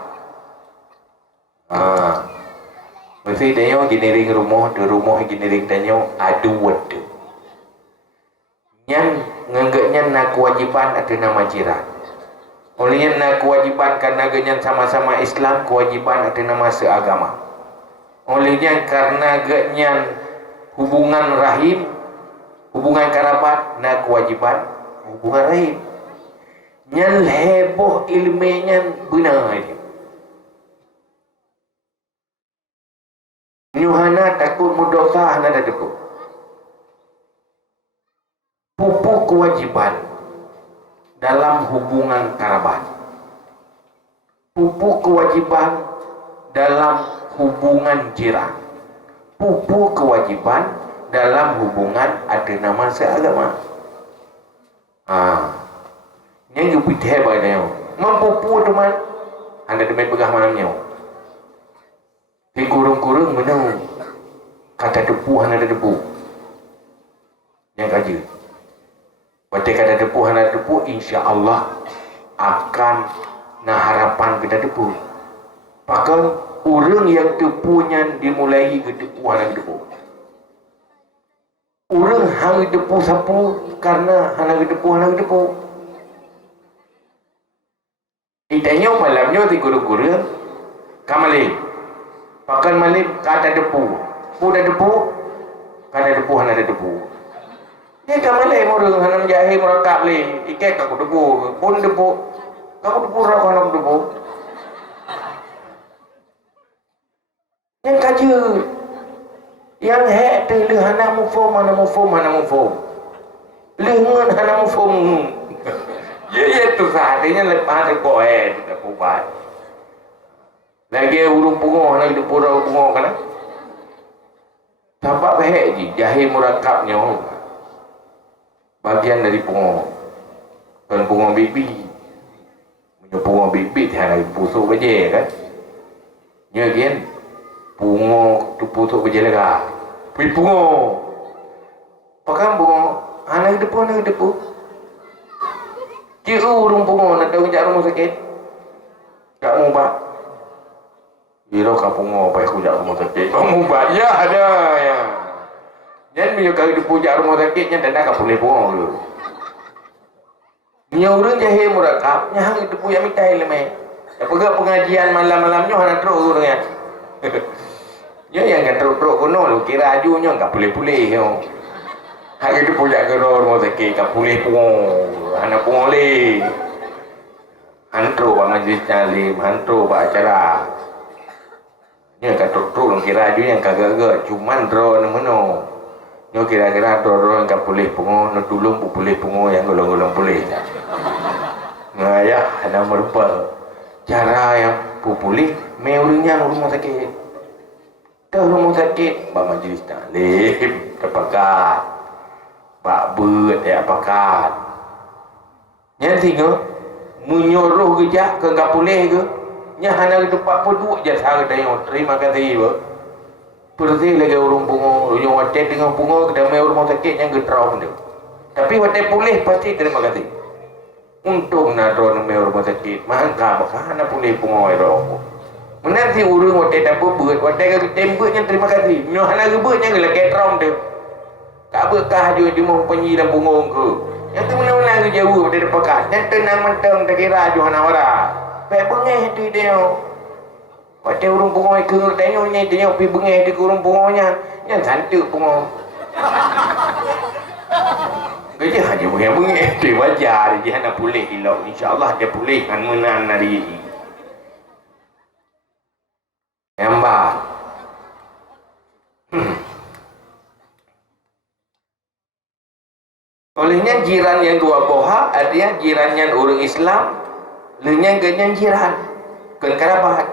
Mesti tanya giniring rumah, di rumah giniring tanya adu wadu. Nyan nganggaknya na kewajiban ada nama jiran. Olehnya nak kewajiban karena genyan sama-sama Islam, kewajiban ada nama seagama. Olehnya karena genyan hubungan rahim, hubungan kerabat, nak kewajiban hubungan rahim. Nyan heboh ilminya benar dia. Nyuhana takut mudosa hana depu. Pupuk kewajiban dalam hubungan kerabat, pupuk kewajiban dalam hubungan jiran, pupuk kewajiban dalam hubungan ada nama seagama. Yang dipitih badannya mempupu teman anda demi pegah malamnya di kurung-kurung menang kata depu anda depu yang kaji. Berarti kata depu hana depu, insya Allah akan nah harapan kita depu. Bahkan orang yang depunya dimulai ke depu hana depu. Orang hang depu sapu karena hana depu hana depu. Itanya malamnya di guru-guru kamali. Bahkan malam kata depu. Pu dah depu, kata depu hana depu. Ni kamalai murung hanam jahe murakab le. Ikai kaku debu, pun debu. Kaku debu rak hanam debu. Yang kaje. Yang hek tu le hanam mufum, hanam mufum, hanam mufum. Lengan hanam mufum. Ya tu sahaja lepas tu koe kita buat. Lagi urung pungo nak debu rak pungo kana. Tampak hek je jahe murakabnya. Bagian dari pungo kan pungo bibi punya pungo bibi tiada lagi pusuk baje kan nya gian pungo tu pusuk baje lega pi pungo pakan pungo anak depu ciu urung pungo nak tahu jak rumah sakit tak mau pak iro ka pungo pa aku jak rumah sakit kamu pak ya ada ya. Jangan menyukai depu jak rumah sakitnya dan nak boleh bohong dulu. Nyurung jahe murakab, nyahang depu yang mitai lemeh. Ya pegak pengajian malam-malamnya hana teruk urungnya. Ya yang kan teruk-teruk kono lu kira ajunya enggak boleh-boleh yo. Hak depu jak rumah sakit enggak boleh bohong. Hana bohong le. Hantro ba majlis talim, hantro ba acara. Ya kan teruk-teruk lu kira ajunya kagak-kagak cuman draw nemono. Nyo kira-kira dorong yang boleh pungo, no tulung pun boleh pungo yang golong-golong boleh. Nah ya, ada merupa cara yang boleh, meurungnya rumah sakit. Dah rumah sakit, bak majlis taklim, terpakat, bak ber, tak pakat. Yang tiga, menyuruh kejap ke enggak boleh ke? Nya hana tempat peduk je sara tengok, terima kasih ba. Pergi lagi urung pungo, yang hotel dengan pungo kita mai rumah sakit yang getrau benda. Tapi hotel boleh pasti terima kasih. Untung nak drone mai rumah sakit, mangka makana boleh pungo ero. Menanti urung hotel tak beut, hotel ke tembaknya terima kasih. Nyo hana gebeutnya gelah getrau benda. Tak berkah je di mau penyi dan pungo ke. Yang tu mana-mana ke jauh dari pekat. Yang tenang mentang tak kira je hana ora. Baik bengeh tu dia. Pada urung pungo ke tengok ni tengok pi bengeh di urung pungonya yang santuk pungo. Kerja aja bengeh tu wajar dia nak pulih elok insya-Allah dia pulih kan menan hari ini. Nampak. Olehnya jiran yang dua boha ada yang jiran yang orang Islam, lainnya ganyan jiran kan kerabat.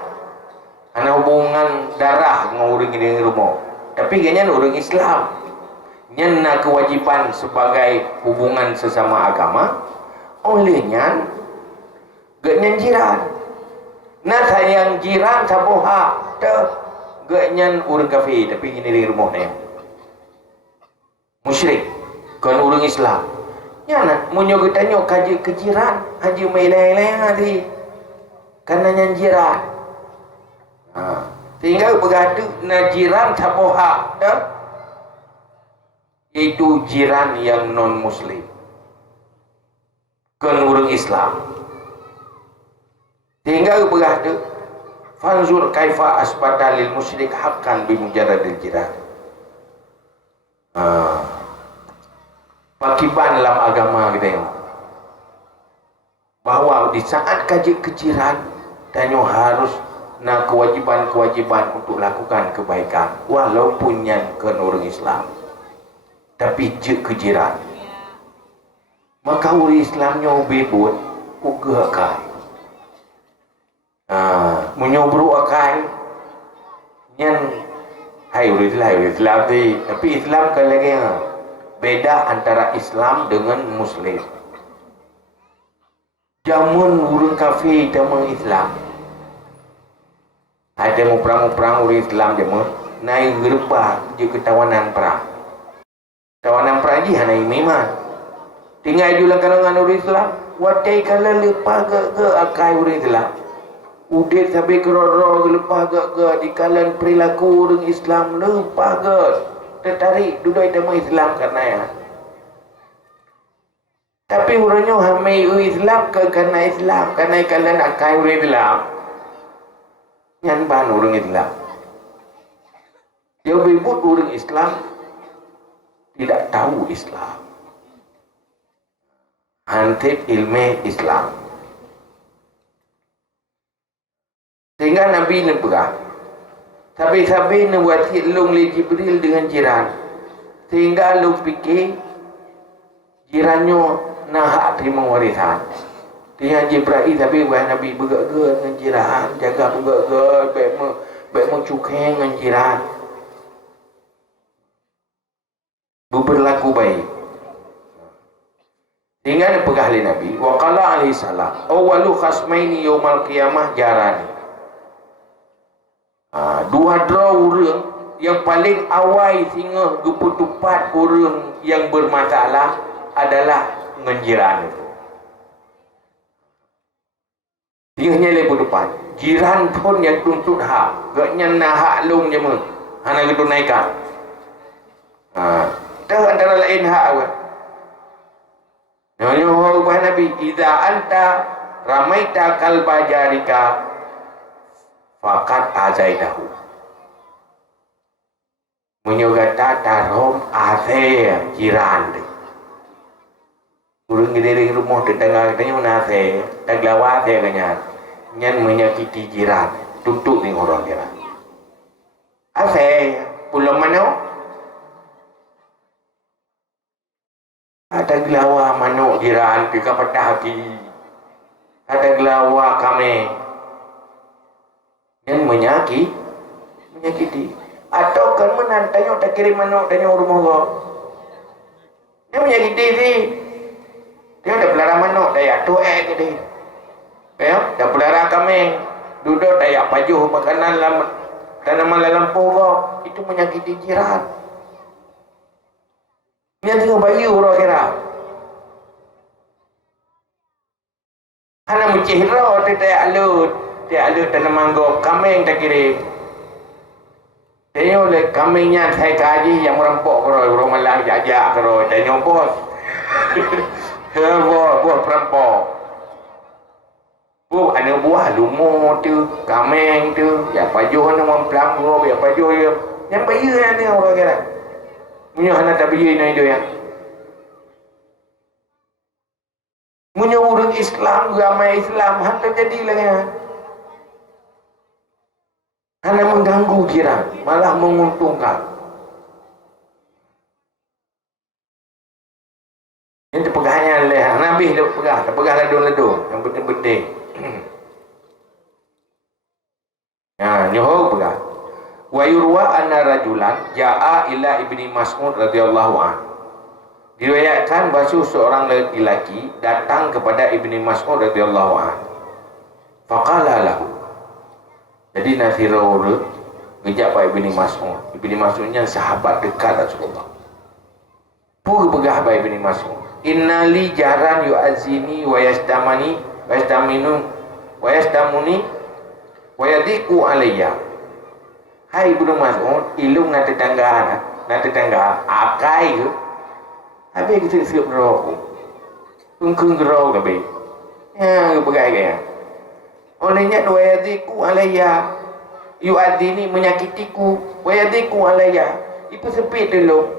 Ada hubungan darah dengan orang ini rumah. Tapi kayaknya orang Islam. Nyana kewajiban sebagai hubungan sesama agama. Olehnya ganyan jiran. Nah sayang jiran saboha. Ganyan orang kafir. Tapi ini di rumah ni. Musyrik. Kan orang Islam. Nyana munyo tanya kaji kejiran. Haji mailai-lai nanti. Karena nyan jiran. Sehingga bergaduh na jiran saboha dah itu jiran yang non muslim kan orang Islam sehingga bergaduh fanzur kaifa asbata lil musyrik haqqan bi mujarradil jiran. Pakiban dalam agama kita tengok bahwa di saat kaji kejiran tanya harus nah kewajiban-kewajiban untuk lakukan kebaikan walaupun yang ke orang Islam tapi je kejiran maka orang Islamnya bebut uga akai menyobro akai yang hai orang Islam tapi Islam kan lagi beda antara Islam dengan Muslim jamun urun kafir sama Islam ada mau perang orang Islam je mau naik gerbah je ketawanan perang. Tawanan perang je hana iman. Tinggal jualan kalangan orang Islam. Watai kala lepas ke akai orang Islam. Udah sampai ke roh lepas ke di kalangan perilaku orang Islam lepas ke tertarik duduk sama Islam karena ya. Tapi orangnya hamai Islam ke karena Islam karena kalangan akai orang Islam. Yang ban orang Islam dia bebut orang Islam tidak tahu Islam hantip ilmu Islam. Sehingga Nabi ni perah. Sabi-sabi ni buat long li Jibril dengan jiran. Sehingga lu fikir jirannya nak terima warisan. Dia Jibril tapi buat Nabi bergerak dengan jiran, jaga bergerak, baik mencukai dengan jiran. Berlaku baik. Sehingga dia pegah oleh Nabi. Wa qala alaihi salam, awalu khasmaini yaumal qiyamah jarani. Dua orang yang paling awal sehingga keputupan orang yang bermasalah adalah menjiran itu. Sehingga lepas depan jiran pun yang tuntut hak, gaknya nak hak long je mah. Hana gitu naikkan. Itu antara lain hak apa? Nyonya ubah Nabi, idza anta ramaita kalba jarika faqad azaidahu. Menyogata tarom ase jiran dia. Urang gede rumah tetangga katanya mana ase, tak lawa ase kanya. Nyan menyakiti jiran, tuntut ni orang jiran. Ase, pulau mana? Ada gelawa manuk jiran pika patah hati. Ada gelawa kami yang menyakiti. Atau kan menantanya tak kirim manuk tanya rumah kau. Dia menyakiti ni. Dia dah pelihara manuk daya tuek ke dia. Ya, dah pelihara kambing. Duduk daya pajuh makanan tanaman lampu kau. Itu menyakiti jiran. Yang tengah bayu orang kira. Hana mencihra dia alut tanaman kau kambing tak kirim. Tengok le kambingnya saya kaji yang merampok keroi orang malang jajak keroi tengok bos. Bos perampok. Bos ada buah lumur tu, kambing tu, yang pajuh nak memplang bos, yang pajuh dia. Yang bayu yang ni orang kira. Punya anak tak bayu ni dia. Punya orang Islam, ramai Islam, hantar jadilah ya. Hanya mengganggu jiran, malah menguntungkan. Ini pegangan oleh Nabi dia pegah ledung-ledung yang penting-penting. Nyoho pegah. Wa yurwa anna rajulan jaa ila Ibni Mas'ud radhiyallahu anhu. Diriwayatkan bahawa seorang lelaki datang kepada Ibni Mas'ud radhiyallahu anhu. Faqala lahu. Jadi nasira orang ngejak pada Ibni Mas'ud. Ibni Mas'udnya sahabat dekat Rasulullah. Pur pegah pada Ibni Mas'ud. Innali jaran yu'azini wa yastamani wa yastaminu wa yastamuni wa yadiku alayya. Hai Ibni Mas'ud, ilung nak tetangga akai ke? Habis kita siap gerok. Kung gerok habis. Ya, pegai kaya. Olehnya wayadiku alayya yu'adini menyakitiku wayadiku alayya ipu sempit dulu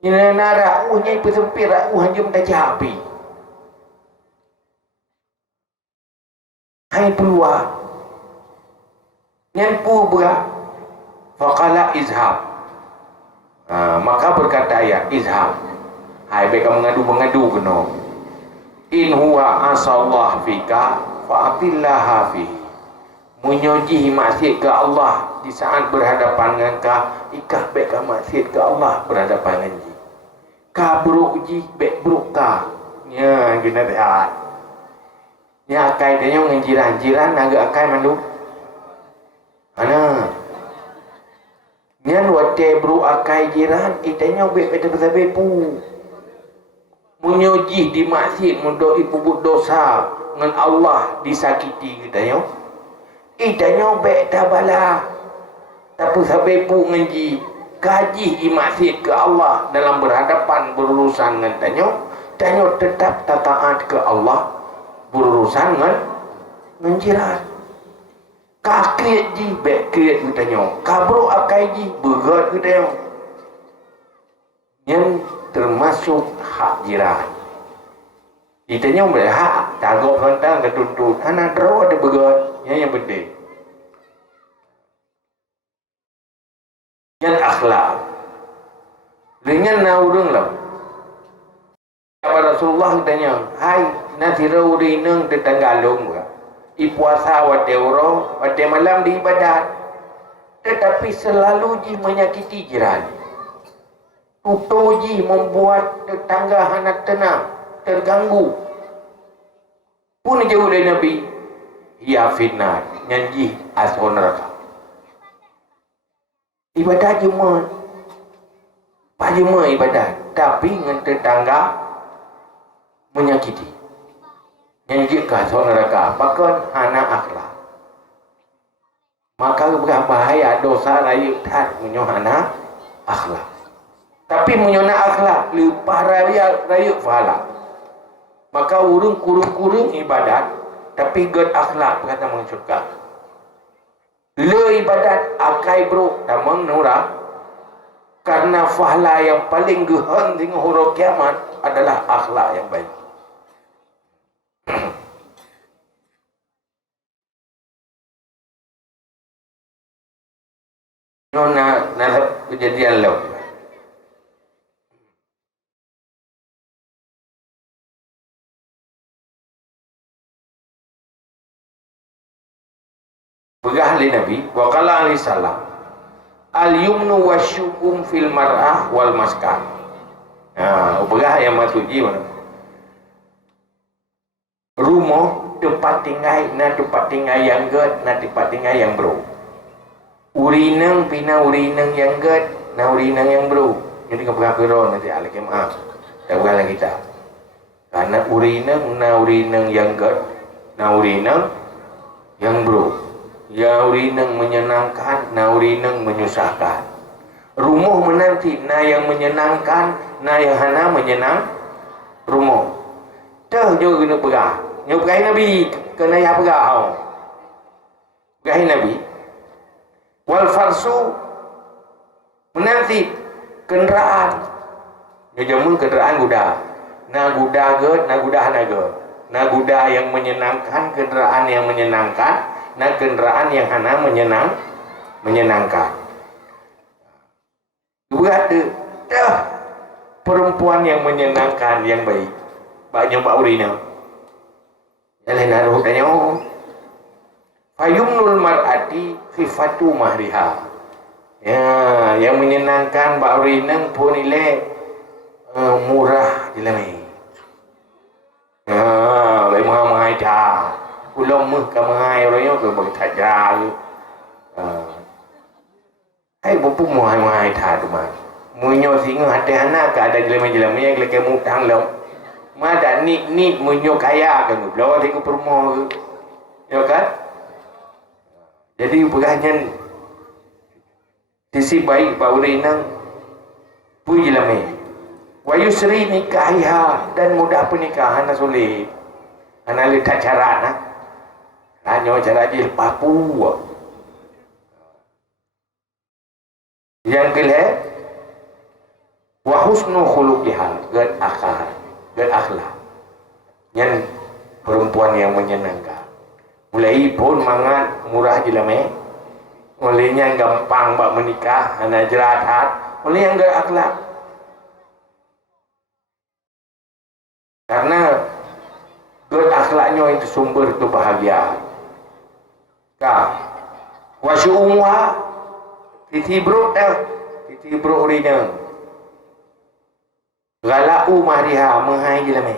nyana rauhnya ipu sempit rauh hanya mentajah api hai peluar nyampu berat faqala izhab maka berkata ya izhab hai mereka mengadu kena in huwa asallah fika fa'atillaha fihi menyojihi maksiat ke Allah di saat berhadapan dengan kau ikah baik maksiat ke Allah berhadapan dengan ji ka buruk ji baik buruk ka ya guna taat ya akai tanya dengan jiran agak akai mandu ana nyan wate buruk akai jiran itanya baik pada bepu menyojih di maksiat mendoi pubuk dosa dengan Allah disakiti katanya. Itanya baik dah bala. Tapi sampai pu ngaji kaji maksiat ke Allah dalam berhadapan berurusan dengan tanya tetap taat ke Allah berurusan dengan jiran. Kakriat ji baik kriat katanya. Kabro akai ji berat katanya. Yang termasuk hak jiran. Kitanya boleh hak, tagok rentang tertuntut. Anak draw ada begot, yang penting. Yang akhlak. Dengan naurung lah. Rasulullah tanya, hai, nasi rauri neng tetanggalung gua. Ipuasa wate uro, wate malam di ibadat. Tetapi selalu ji menyakiti jiran. Tutoji membuat tetangga anak tenang, terganggu. Pun jauh dari Nabi, ya fitnah, nyanyi asal neraka. Ibadat cuma, ibadat, tapi dengan tetangga menyakiti. Nyanyi ke asal neraka, bahkan anak akhlak. Maka berbahaya dosa rayu tak menyohana akhlak. Tapi menyona akhlak, lepas rayu fahala. Maka urung kurung ibadat, tapi ged akhlak kata mengsurga. Le ibadat akai bro, tamang nura. Karena fahala yang paling gehan dengan huruf kiamat adalah akhlak yang baik. Nona nalap kejadian lo. Begah li Nabi wa qala alaihi salam al-yumnu wasyukum fil mar'ah wal maskan. Begah yang matuji mana? Rumah tempat tinggal yang ged na tempat tinggal yang bro. Urinang pina urinang yang ged na urinang yang bro. Jadi kepegah piro nanti alaihi maaf. Tak bukan kita. Karena urinang na urinang yang ged na urinang yang bro. Ya urinang menyenangkan, na urinang menyusahkan. Rumah menanti, na yang menyenangkan, na yang hana menyenang rumah. Dah juga kena pegah. Nyopai Nabi kena ya pegah. Pegah Nabi. Wal farsu menanti kenderaan. Nyojamun kenderaan guda. Na guda ge, na guda hana ge. Na guda yang menyenangkan, kenderaan yang menyenangkan. Nah kenderaan yang hana menyenangkan. Juga ada perempuan yang menyenangkan yang baik. Banyak Pak Urina. Yang naruh tanya. Fayumnul mar'ati khifatu mahriha. Ya, yang menyenangkan Pak Urina pun nilai murah dilami. Ya, lebih mahal dah. Ulang meh kamai orangnya ke bagi tajal. Hai bupu muai thad mah. Munyo singa hati anak ka ada jelema-jelema yang leke mutang lo. Mada ni munyo kaya kan belum di permo. Ya kan? Jadi pegahnya sisi baik Pak Urinang puji jelema. Wa yusri nikahiha dan mudah pernikahan sulit. Ana lihat cara hanya cara dia Papua. Yang kelima, wa husnu khuluqiha, gad akhlak. Yang perempuan yang menyenangkan. Mulai pun mangat murah jelema. Mulainya gampang bak menikah, ana jerahat, mulai yang gad akhlak. Karena gad akhlaknya itu sumber kebahagiaan. Wasyu'umwa titibro urina galau mariha menghai jelame.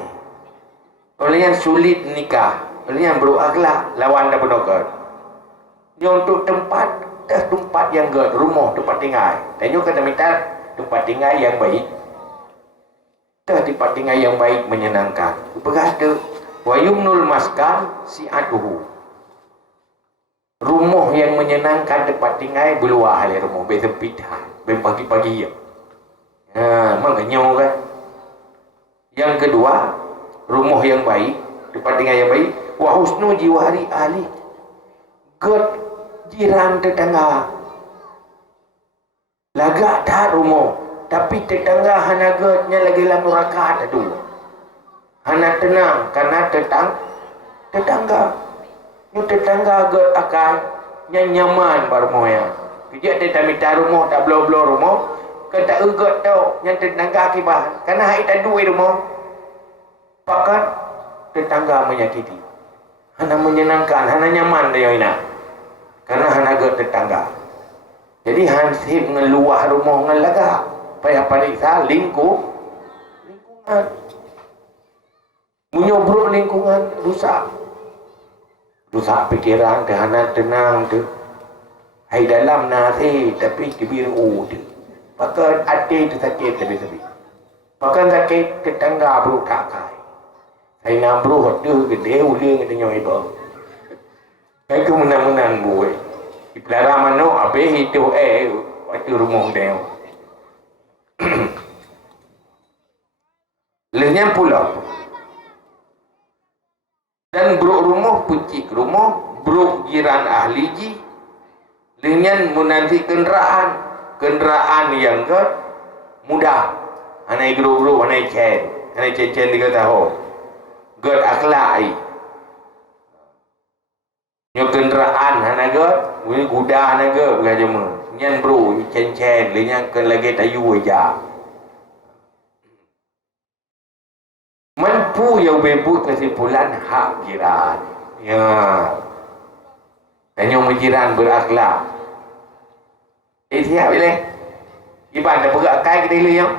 Oleh yang sulit nikah, oleh yang berakhlak lawan dah penokot. Dia untuk tempat yang ged rumah tempat tinggal. Tanya kata minta tempat tinggal yang baik. Tempat tinggal yang baik menyenangkan. Berkata wa yumnul maskan si'atuhu. Rumah yang menyenangkan tempat tinggal beluah oleh rumah bersempit pagi-pagi ya. Makanya kan. Yang kedua, rumah yang baik, tempat tinggal yang baik, wa husnu jiwari ahli. Ged jiran tetangga. Lagak dah rumah, tapi tetangga hana gednya lagi lah neraka ada dua. Hana tenang karena tetangga. Ni tetangga agak akan nyaman bar moya. Kerja dia tak minta rumah tak blow rumah. Kau tak ugot tau yang tetangga kibah. Karena hai tak duit rumah. Pakat tetangga menyakiti. Hana menyenangkan, hana nyaman dia ina. Karena hana agak tetangga. Jadi hansip ngeluah rumah ngelaga. Payah pariksa lingkungan. Menyobrol lingkungan rusak pikiran kehana tenang tu hai dalam nasi tapi kebiru tu pakai hati tu sakit tapi pakai sakit tetangga bro kakai hai nak bro tu gede uling katanya ibu hai tu menang boy di pelara mano habis itu waktu rumah dia lenyap pula dan bro rumah pucik rumah bro jiran ahli ji dengan menanti kenderaan yang ke mudah anai guru anai cen 3 tahun god akhlak ai nyo kenderaan hana god we kuda hana god bagaimana nyan bro cen lenyang ke lagi tayu aja mampu yang bebut kesimpulan hak jiran. Ya. Dan yang jiran berakhlak. Siap boleh. Ibadah perak kai kita yang.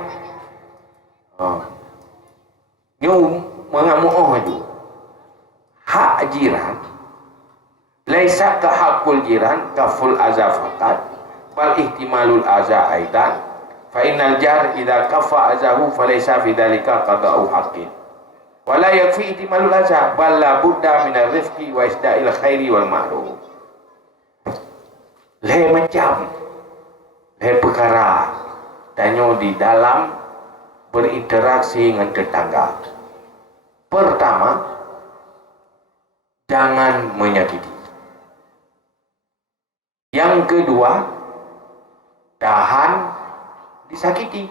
Nyum mengamuh tu. Hak jiran laisa ka hakul jiran kaful azza faqat bal ihtimalul azza aidan fa innal jar idza kafa azahu falaysa fi dzalika qada'u haqqin wala yakfi ihtimalul azab bal la budda min ar-rifqi wa isda'il khairi wal ma'ruf. Macam perkara tanya di dalam berinteraksi dengan tetangga. Pertama, jangan menyakiti. Yang kedua, tahan disakiti.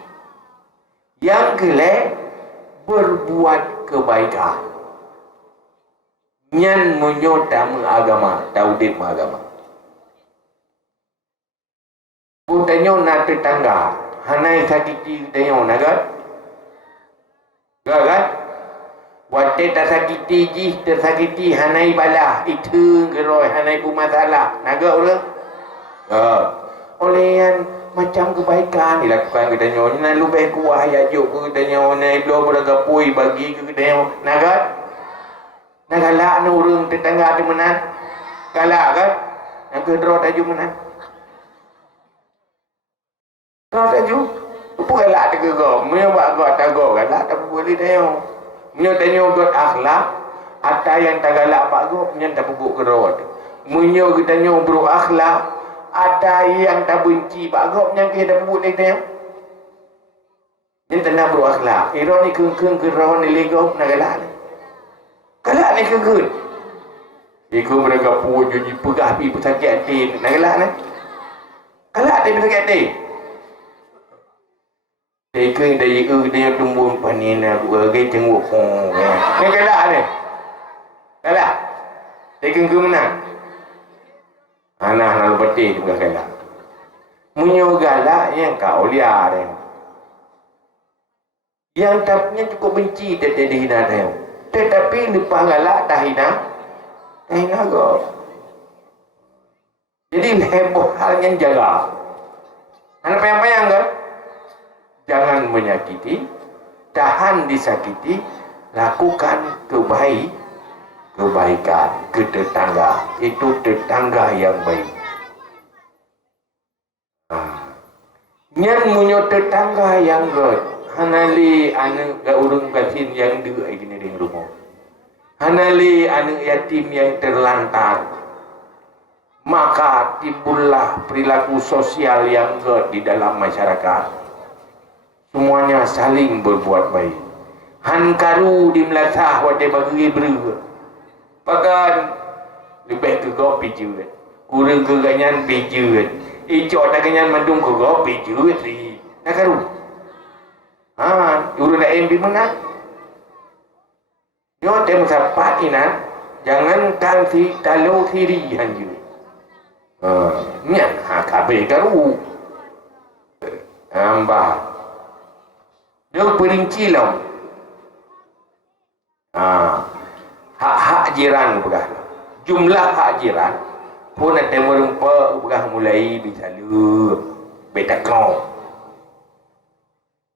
Yang kelima, berbuat kebaikan. Nyan menyota agama, daudit agama. Butanyo na tetangga, hanai sakiti tanyo nagat. Gagat. Wate tersakiti ji, tersakiti hanai balah, itu geroi hanai pu masalah. Naga orang. Oleh yang macam kebaikan dilakukan kita nyo na lebih kuah ya juk kita nyo na belum bergapui bagi kita nyo nagat nagalak na urang tetangga tu menan galak kan yang kedro taju menan dro taju apa galak tu go menyo bak go tago galak tak boleh tanya menyo tanya go akhlak ada yang tak galak bak go menyo tak bubuk kedro menyo kita nyo bro akhlak ada yang tak benci bagop yang kita buat ni dia. Ni tanah berakhlak. Ironi keng gerau ni legop nak galak ni. Galak ni keng. Iku mereka puju di pegah pi pesakit hati nak galak ni. Galak dia pesakit hati. Iku dia tumbuh panina berbagai tengok. Ni galak ni. Galak. Iku menang. Anak lalu peti juga galak. Munyo galak yang kau liar yang tapnya cukup benci tetapi dihina dia. Tetapi lepas galak dah hina go. Jadi heboh hal yang jaga. Anak payang-payang kan? Jangan menyakiti, tahan disakiti, lakukan kebaikan ke tetangga. Itu tetangga yang baik. Nyan munyo tetangga yang good. Hanali anu ga urung kasin yang dua gini di rumah. Hanali anu yatim yang terlantar. Maka timbullah perilaku sosial yang good di dalam masyarakat. Semuanya saling berbuat baik. Hankaru di melasah wate bagi beru. Pakan lebih ke kau pijut, kurang ke ganyan pijut, icok tak ganyan mandung ke kau pijut si, nak karu. Urut dah MB mana? Nyo tem sapat ina jangan kan si talo siri hanju. Nyan kabe karu. Amba. Nyo perinci lah. Hak-hak jiran begah. Jumlah hak jiran pun ada merumpa begah mulai bisa lu beta kau.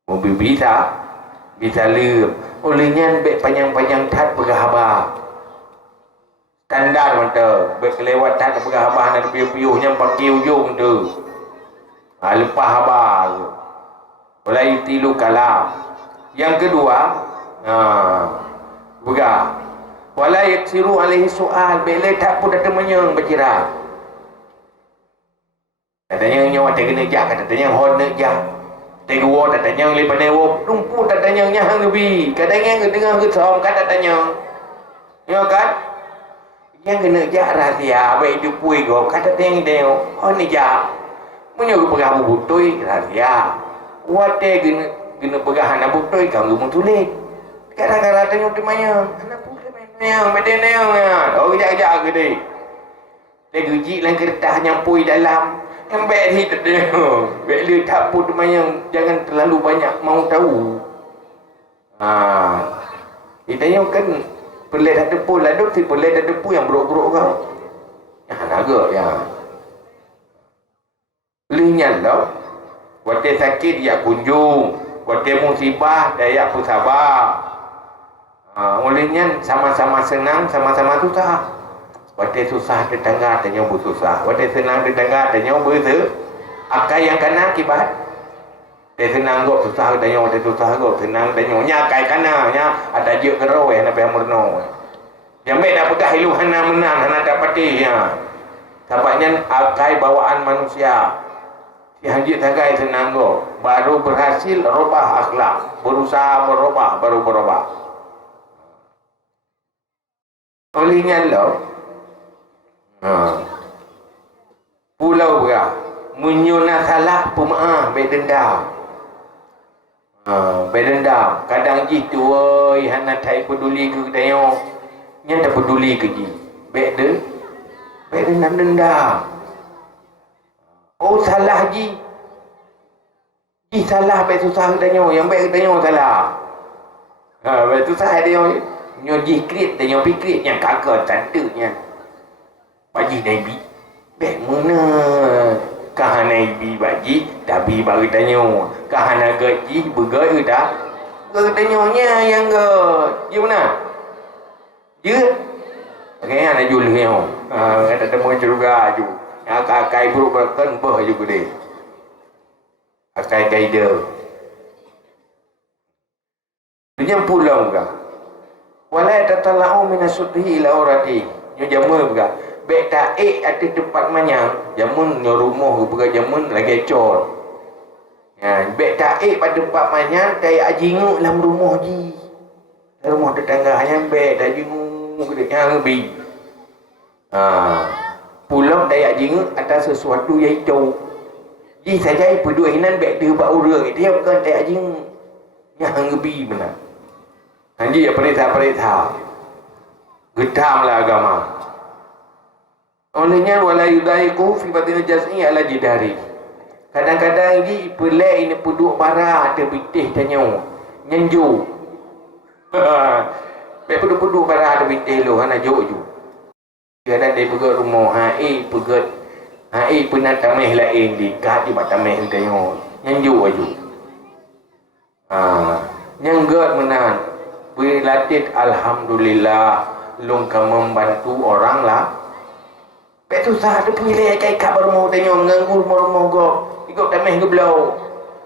Mobil bisa lu. Olehnya bek panjang-panjang tat begah abah. Standar mata bek kelewat tat begah abah nak piuh-piuhnya pakai ujung tu. Lepas abah tu. Mulai tilu kalam. Yang kedua, begah. Wala yaksiru alaihi soal. Bila tak pun datang menyang berjirah. Katanya nyawa tak kena jak. Katanya hon nak jak. Tegua tatanya lepas newo. Lumpuh tatanya nyahang lebih. Katanya dengar ke som kat tatanya. Ya kan? Yang kena jak rahsia. Baik itu pui kau. Kata tatanya dia. Hon ni jak. Punya pegah butoi rahsia. Wate kena pegah anak butoi kau lu tulis. Kadang-kadang tanya temanya. Anak yang badan yang oh kejap-kejap ke dia dia gejik dalam kertas nyampui dalam yang baik ni tak ada baik dia tak pun teman jangan terlalu banyak mau tahu dia tanya kan pelai tak depu lalu si pelai tak depu yang buruk-buruk kau naga ya linyan tau waktu sakit dia kunjung waktu musibah dia pun sabar olehnya sama-sama senang, sama-sama susah. Waktu susah tetangga tanya bersusah. Waktu senang tetangga tanya berse. Akai yang kena akibat. Waktu senang kau susah tanya, waktu susah kau senang tanya. Nya akai kena, nya ada juk kerau nak payah murno. Jambe dah pegah ilu hana menang, hana dapati ya. Tampaknya akai bawaan manusia. Si hanjit tagai senang kau. Baru berhasil robah akhlak. Berusaha berubah, baru berubah. Olehnya lo pulau berah menyuna salah pemaaf baik dendam baik dendam kadang gitu woi hana tak peduli ke tengok nya tak peduli ke ji baik dendam oh salah ji salah baik susah ke tengok yang baik ke tengok salah baik susah dia nyo jikrit dan nyo pikrit yang kakak tantenya baji naibi bek mana kah naibi baji tapi bagi tanyo kah nak gaji begai dah gaji tanyonya yang ke dia mana dia okay ana jul heo ada temu juga ju akai buruk berken bah juga deh akai dia dia pulang ke wala tatala'u min asudhi ila urati nyo jamu buka bek taik ada tempat manyang jamun nyo rumah buka jamun lagi ecor ya bek taik pada tempat manyang taik ajingu dalam rumah ji dalam rumah tetangga hanya bek dah jingu gede yang lebih pulang taik ajingu atas sesuatu yang hijau ji saja pedua hinan bek dia bak urang dia bukan taik ajingu yang lebih benar Hanji ya perintah-perintah getamlah agama olehnya wala yudaiku fi batin jaz'i ala jidari kadang-kadang ini pelai ini puduk bara ada bitih tanya nyenju puduk-puduk bara ada bitih lo hana joju dia ada dia pegat rumah hai pernah tamih lain di kat di batamih tanya nyenju aju nyenggat menan Wilatit alhamdulillah lungka membantu orang lah. Betul sah ada pilih kai kak baru mau tanya nganggur mau go. Ikut tameh ke belau.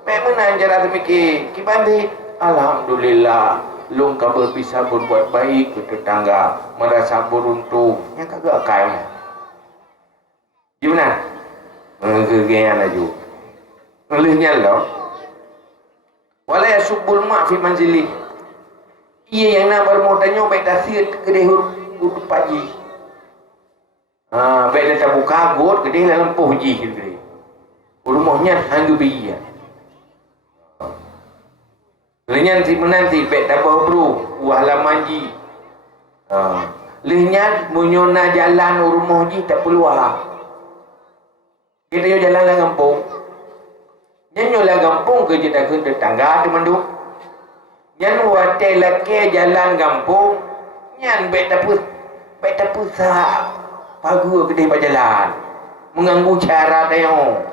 Mek mana cara semiki? Kibandit alhamdulillah lungka bisa berbuat baik ke tetangga, merasa beruntung. Yang kagak kai. Gimana? Kegiatan laju. Olehnya lo. Wala yasubul ma' fi manzili. Ia yang nak baru mau tanya baik tasir kedai huruf pagi. Baik dah tabu kagut kedai dalam puji kedai. Rumahnya hanggu biya. Lenyan si menanti baik tabah bro, wahla manji. Lihat munyona jalan rumah ji tak peluang. Kita yo jalan lah kampung. Nyanyo lah kampung ke kita ke tetangga tu mandu. Nyan wate laki jalan kampung. Nyan bet tapus sa pagu ke dia berjalan. Mengganggu cara tayo.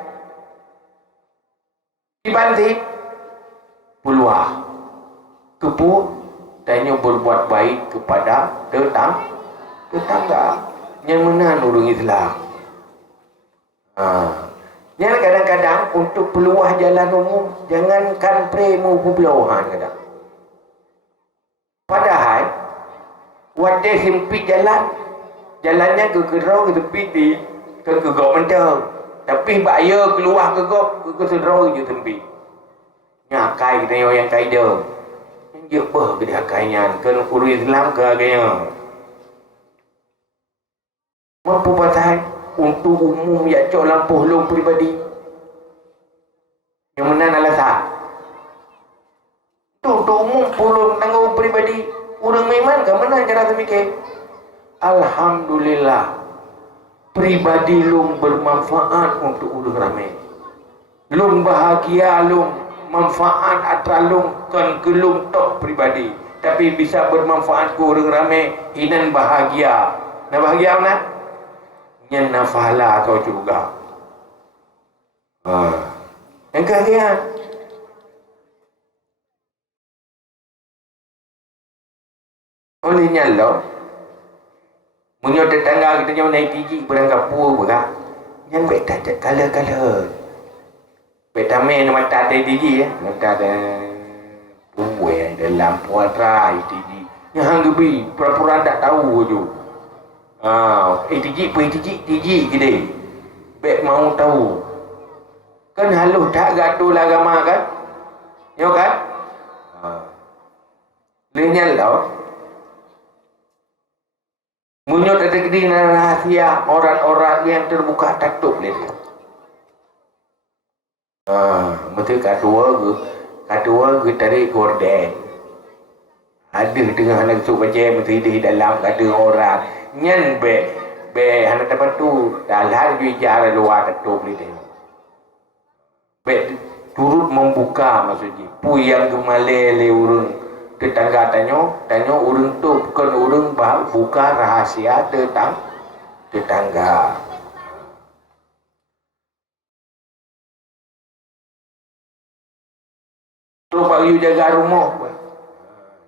Dibanti peluang. Kepu tanya berbuat baik kepada tetangga yang mana orang Islam. Yang kadang-kadang untuk peluah jalan umum jangankan premu peluahan kadang. Padahal wadah sempit jalannya ke kerau ke tepi di ke gegok mentang. Tapi bahaya keluar gegok ke sedrau je tempi. Nyakai kita yang kaida. Dia apa ke dia kainya kan urus Islam ke agaknya. Mampu pasal untuk umum ya cok lampuh long pribadi. Yang mana alasan? Untuk umum pulung tanggung pribadi. Orang memang ke mana cara semikir? Alhamdulillah. Pribadi long bermanfaat untuk orang ramai. Long bahagia long manfaat atralung kan gelum tok pribadi tapi bisa bermanfaat ke orang ramai inan bahagia. Nah bahagia mana? Nyan nafahala kau juga. Yang kaya olehnya lo munyo tetangga kita nyawa naik tinggi berangkat pua berang nyan baik tak kala-kala Vitamin mata tinggi ya, mata ada puai dalam puatra tinggi. Yang hang gebi pura-pura tak tahu je. Tinggi gede. Bek mau tahu. Kan haluh tak gaduh agama kan? Yo kan? Lenyal tau. Munyot ada gede rahasia orang-orang yang terbuka taktuk dia. Betul kedua ke tarik gorden. Ada tengah nak sup macam di dalam ada orang nyan be anak tempat tu dalam bicara luar tu beli dia. Be turut membuka maksudnya. Pu yang gemalele urang tetangga tanya urang tu bukan urang buka rahasia tentang tetangga. Tu bagi jaga rumah.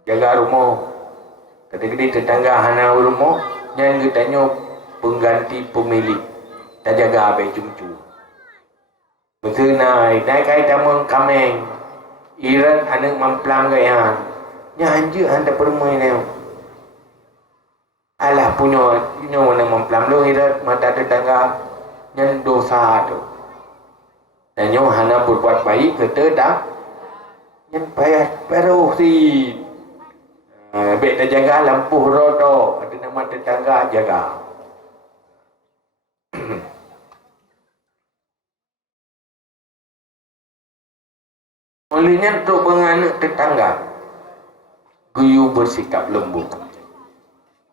Jaga rumah. Kadang-kadang tetangga hana rumah, yang kita tanya pengganti pemilik. Tak jaga abai cumcu. Betul naik kai tamu kameng. Iran anak mamplang gaya. Nyanju anda permai ni. Alah punya mana mamplang lo iran mata tetangga yang dosa tu. Tanya hana berbuat baik kita dah yang payah peruh si baik dah jaga lampu rodo ada nama tetangga jaga. Olehnya untuk menganak tetangga guyu bersikap lembut.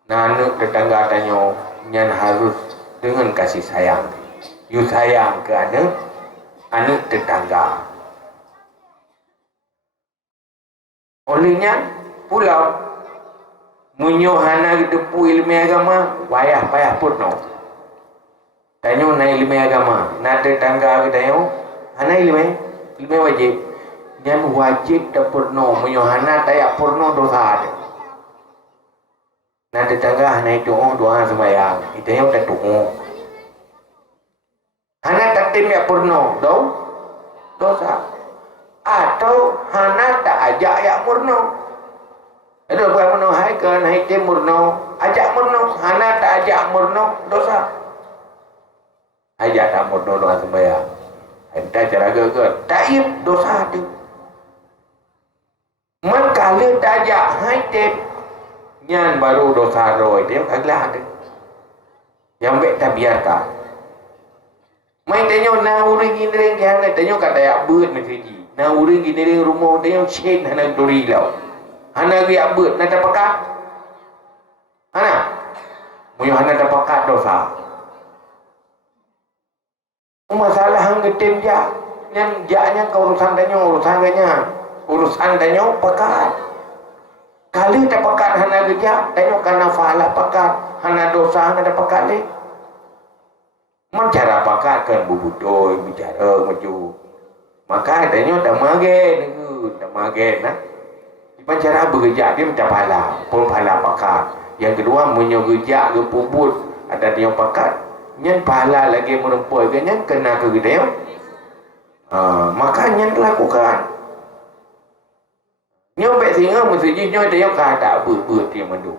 Nah anak tetangga tanya yang harus dengan kasih sayang. You sayang ke anak tetangga. Olehnya pulau munyohana depu ilmu agama payah purno. Tanya na ilmu agama, na tetangga kita yo, hana ilmu wajib. Yang wajib tak purno munyohana tayak purno dosa ada. Na tetangga hana itu doa sembahyang, itu yang tak doa. Hana tak timyak purno, dosa. Atau hana tak ajak ya murno. Ada bukan murno hai ke naik tim murno, ajak murno, hana tak ajak murno dosa. Ajak tak murno doa sembahyang. Entah cara ke taib dosa tu. Mengkala tak ajak hai tim nyan baru dosa roy dia aglah ada. Yang baik tak biarkan. Main tanya na urang gini yang tanya kata ya beut macam na urang gini rumah dia chen hana dori lau. Hana dia beut na tapakah. Hana, muyo hana dapat dosa. Masalah hang getem ja, yang jaknya ke urusan danyo pekat. Kali tak pekat hana geja, danyo kana falah pekat, hana dosa hana dapat pekat le. Mencara pekat kan bubutoi bicara maju. Maka danyo tak magen nah. Cara bekerja dia macam pun pahala pakat. Yang kedua menyogerja ke pubut ada dia pakat. Nyen pahala lagi merempoi ke nyen kena ke dia. Maka nyen lakukan. Nyo bet singa mesti nyo dia kata ber dia mandu.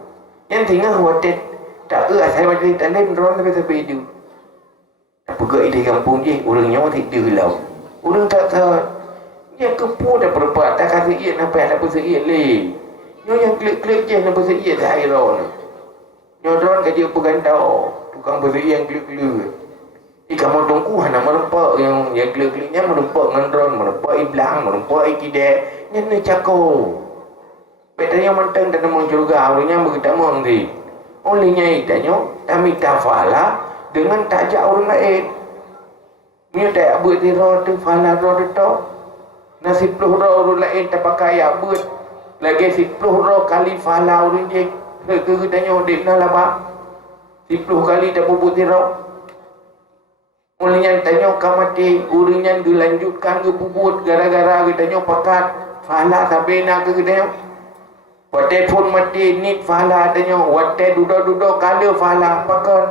Nyen singa hotel tak saya macam tak lain ron tapi sepedu. Tak pergi di kampung je orang nyo tidak lau. Orang tak tahu. Yang kepu dah berbuat tak kasih ia nampak nak bersih le. Nyo yang klik-klik je nak bersih ia dah iron. Nyo drone kerja pegantau, tukang bersih yang klik-klik. Kamu tunggu hana merempak yang klik-kliknya merempak dengan drone, merempak iblang, merempak ikidek. Nyo ni cako. Betanya mentang dan muncul gaulnya begitu mengdi. Olehnya itanyo kami tafala dengan tajak orang lain. Nyo tak buat tiro tu fala ro tu. Na 10 roh lain tak pakai abut lagi 10 roh kali fala orang je ke tanya dik na laba 10 kali tak bubuti roh mulanya tanya kamati uringan dilanjutkan ke bubut gara-gara kita tanya pakat fala sampai nak ke tanya wate pun mati nit fala tanya wate dudo kala fala pakan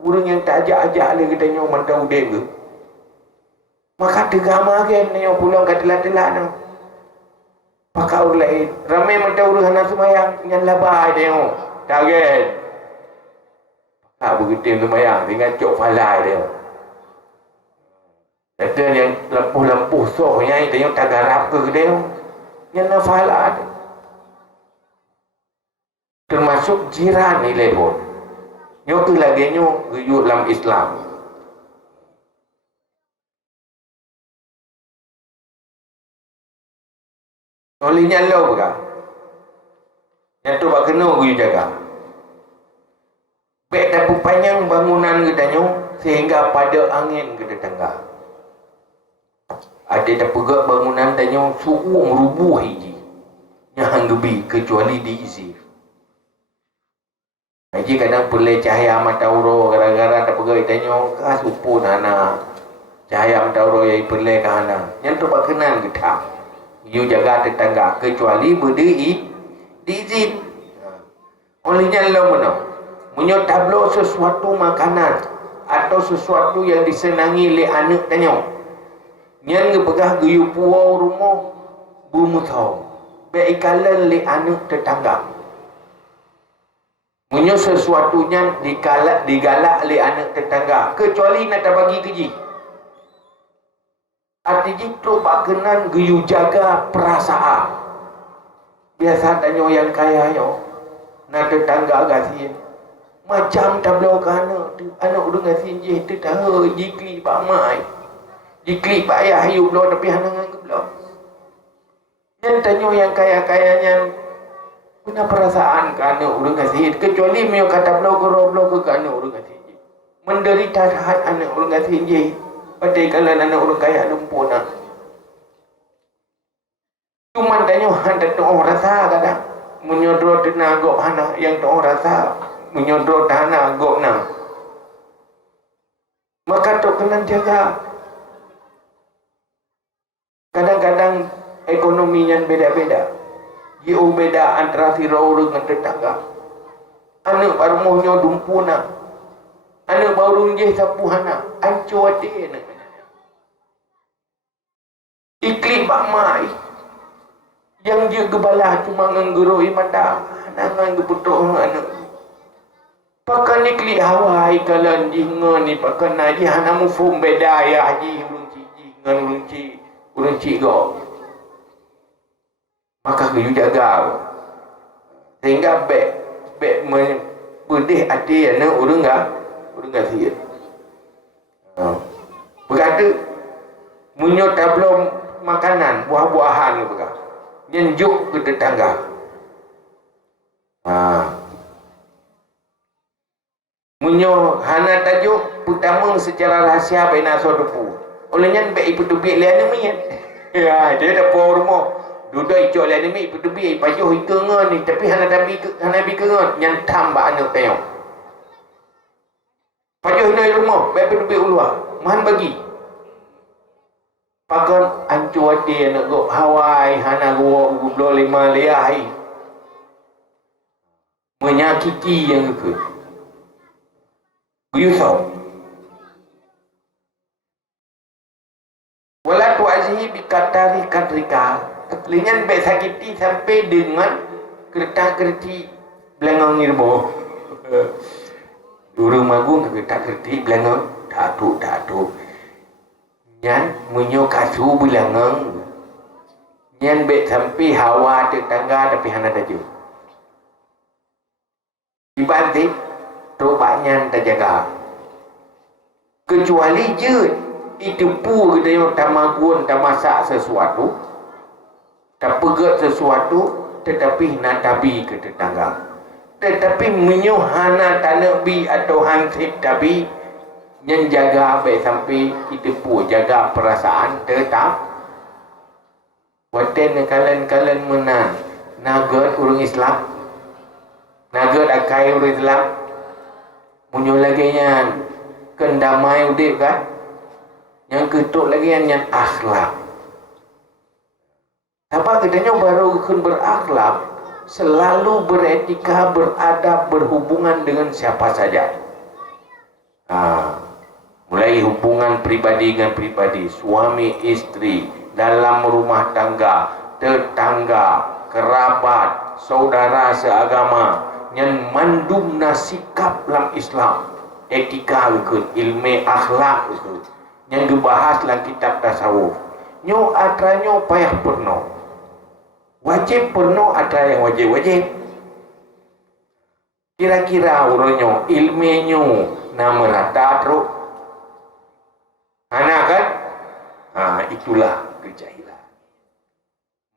uring yang tak ajak-ajak le kita tanya mantau dik ke. Maka tegama kan ni pulang kat telat-telat tu. Pakai orang lain. Ramai macam orang hana semayang yang labai dia. Target. Tak begitu semayang dengan cok falai dia. Kata yang lampu-lampu sohnya itu yang tak garap ke dia. Yang nak falai dia. Termasuk jiran ni pun. Nyok lagi nyok guyuk dalam Islam. Olehnya lo bukan? Yang tu bak kena gue jaga. Bek dapu panjang bangunan kita sehingga pada angin kita tengah. Ada dapu gak bangunan tanya suhu merubuh hiji. Yang gebi kecuali diisi. Haji kadang perlu cahaya mata uro gara-gara dapu gak tanya kasupu nana. Cahaya mata uro yang perlu ke hana. Yang tu bak kenan kita. You jaga tetangga kecuali berdiri diizin. Olehnya lo mana? Munyo tablo sesuatu makanan atau sesuatu yang disenangi oleh anak tanya. Nyan ngepegah geyu puau rumah bumutau. Beikalan oleh anak tetangga. Munyo sesuatunya digalak oleh anak tetangga kecuali nak bagi keji. Artinya tu bakanan geyu jaga perasaan. Biasa tanya yang kaya yo, nak tetangga gasin. Macam tablo kana, anak udah gasin je, tu tahu jikli bamai, jikli bayah hiu blo tapi hanangan ke blo. Yang tanya yang kaya-kayanya, punya perasaan kana udah gasin. Kecuali mio kata blo ke kana udah gasin je. Menderita saat anak udah gasin je. Padahal kalau anak orang kaya lumpur nak. Cuma tanya hendak tu orang rasa kadang menyodor tanah gok hana yang tu orang rasa menyodor tanah gok na. Maka tu kena jaga. Kadang-kadang ekonominya beda-beda. Jauh beda antara si orang dengan tetangga. Anak baru mohonyo dumpuna. Anak baru je sapu hana. Ancur hati nak. Iklim bakmai. Yang dia gebalah cuma nggeroi mata. Nangan geputuk anak. Pakan iklim hawai kalan jinga ni pakan naji hana mufum beda ya haji ulun ciji ngan ulun cigo. Maka kau jaga. Sehingga bek bedih hati anak urang siap. Berkata munyot tablom makanan buah-buahan ke nyenjuk ke tetangga. Munyo hana tajuk pertama secara rahsia bina sodepu. Olehnya baik ipu tubi lian ni. Ya, dia dah por rumah. Duduk icok lian ni ipu tubi pajuh ikengan ni tapi hana bi kengan yang tambah anak tayong. Pajuh ni rumah baik ipu tubi ulua. Man bagi. Pakon ancu ade nak go Hawaii hana go 25 liai. Menyakiti yang ke. Guyusau. Wala tu'azihi bikatari kadrika. Kelingan baik sakiti sampai dengan kereta-kerti belangang nirbo. Duru magung kereta-kerti belangang. Tak. Nyan munyo kasu belangang. Nyan baik sampai hawa tetangga tapi hana daju. Dibantik tobaknya tak jaga. Kecuali je itu pu kita yang tak magun tak masak sesuatu, tak pegat sesuatu, tetapi nak tabi ke tetangga. Tetapi menyuhana tanabi atau hansip tabi yang jaga baik sampai kita pu jaga perasaan tetap. Waten kalian menang nagat orang Islam, nagat akai orang Islam. Munyo lagi yang kendamai udip kan. Yang ketuk lagi yang akhlak. Apa katanya baru akan berakhlak, selalu beretika, beradab, berhubungan dengan siapa saja. Mulai hubungan pribadi dengan pribadi, suami istri, dalam rumah tangga, tetangga, kerabat, saudara seagama, yang mandum nasikap dalam Islam, etika ke, ilmu akhlak ke, yang dibahas dalam kitab tasawuf. Nyo atranyo payah perno. Wajib perno atra yang wajib-wajib. Kira-kira uronyo ilmenyo nama rata teruk. Anak kan? Itulah kejahilan.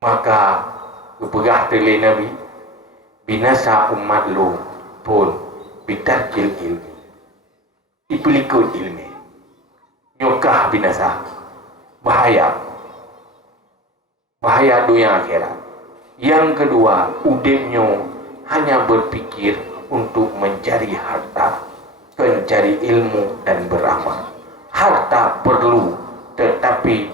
Maka kepegah tele Nabi binasa umat lu pun bitarkil ilmi. Ipelikut ilmi. Nyokah binasa. Bahaya dunia akhirat. Yang kedua, udipnya hanya berpikir untuk mencari harta, mencari ilmu dan beramal. Harta perlu, tetapi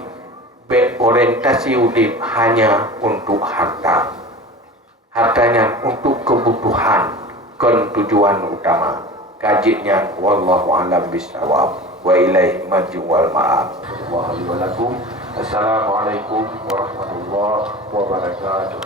berorientasi udip hanya untuk harta. Hartanya untuk kebutuhan, kan tujuan utama. Kajinya wallahu a'lam bishawab. Wa ilaihi marji wal ma'ab. Assalamualaikum warahmatullahi wabarakatuh.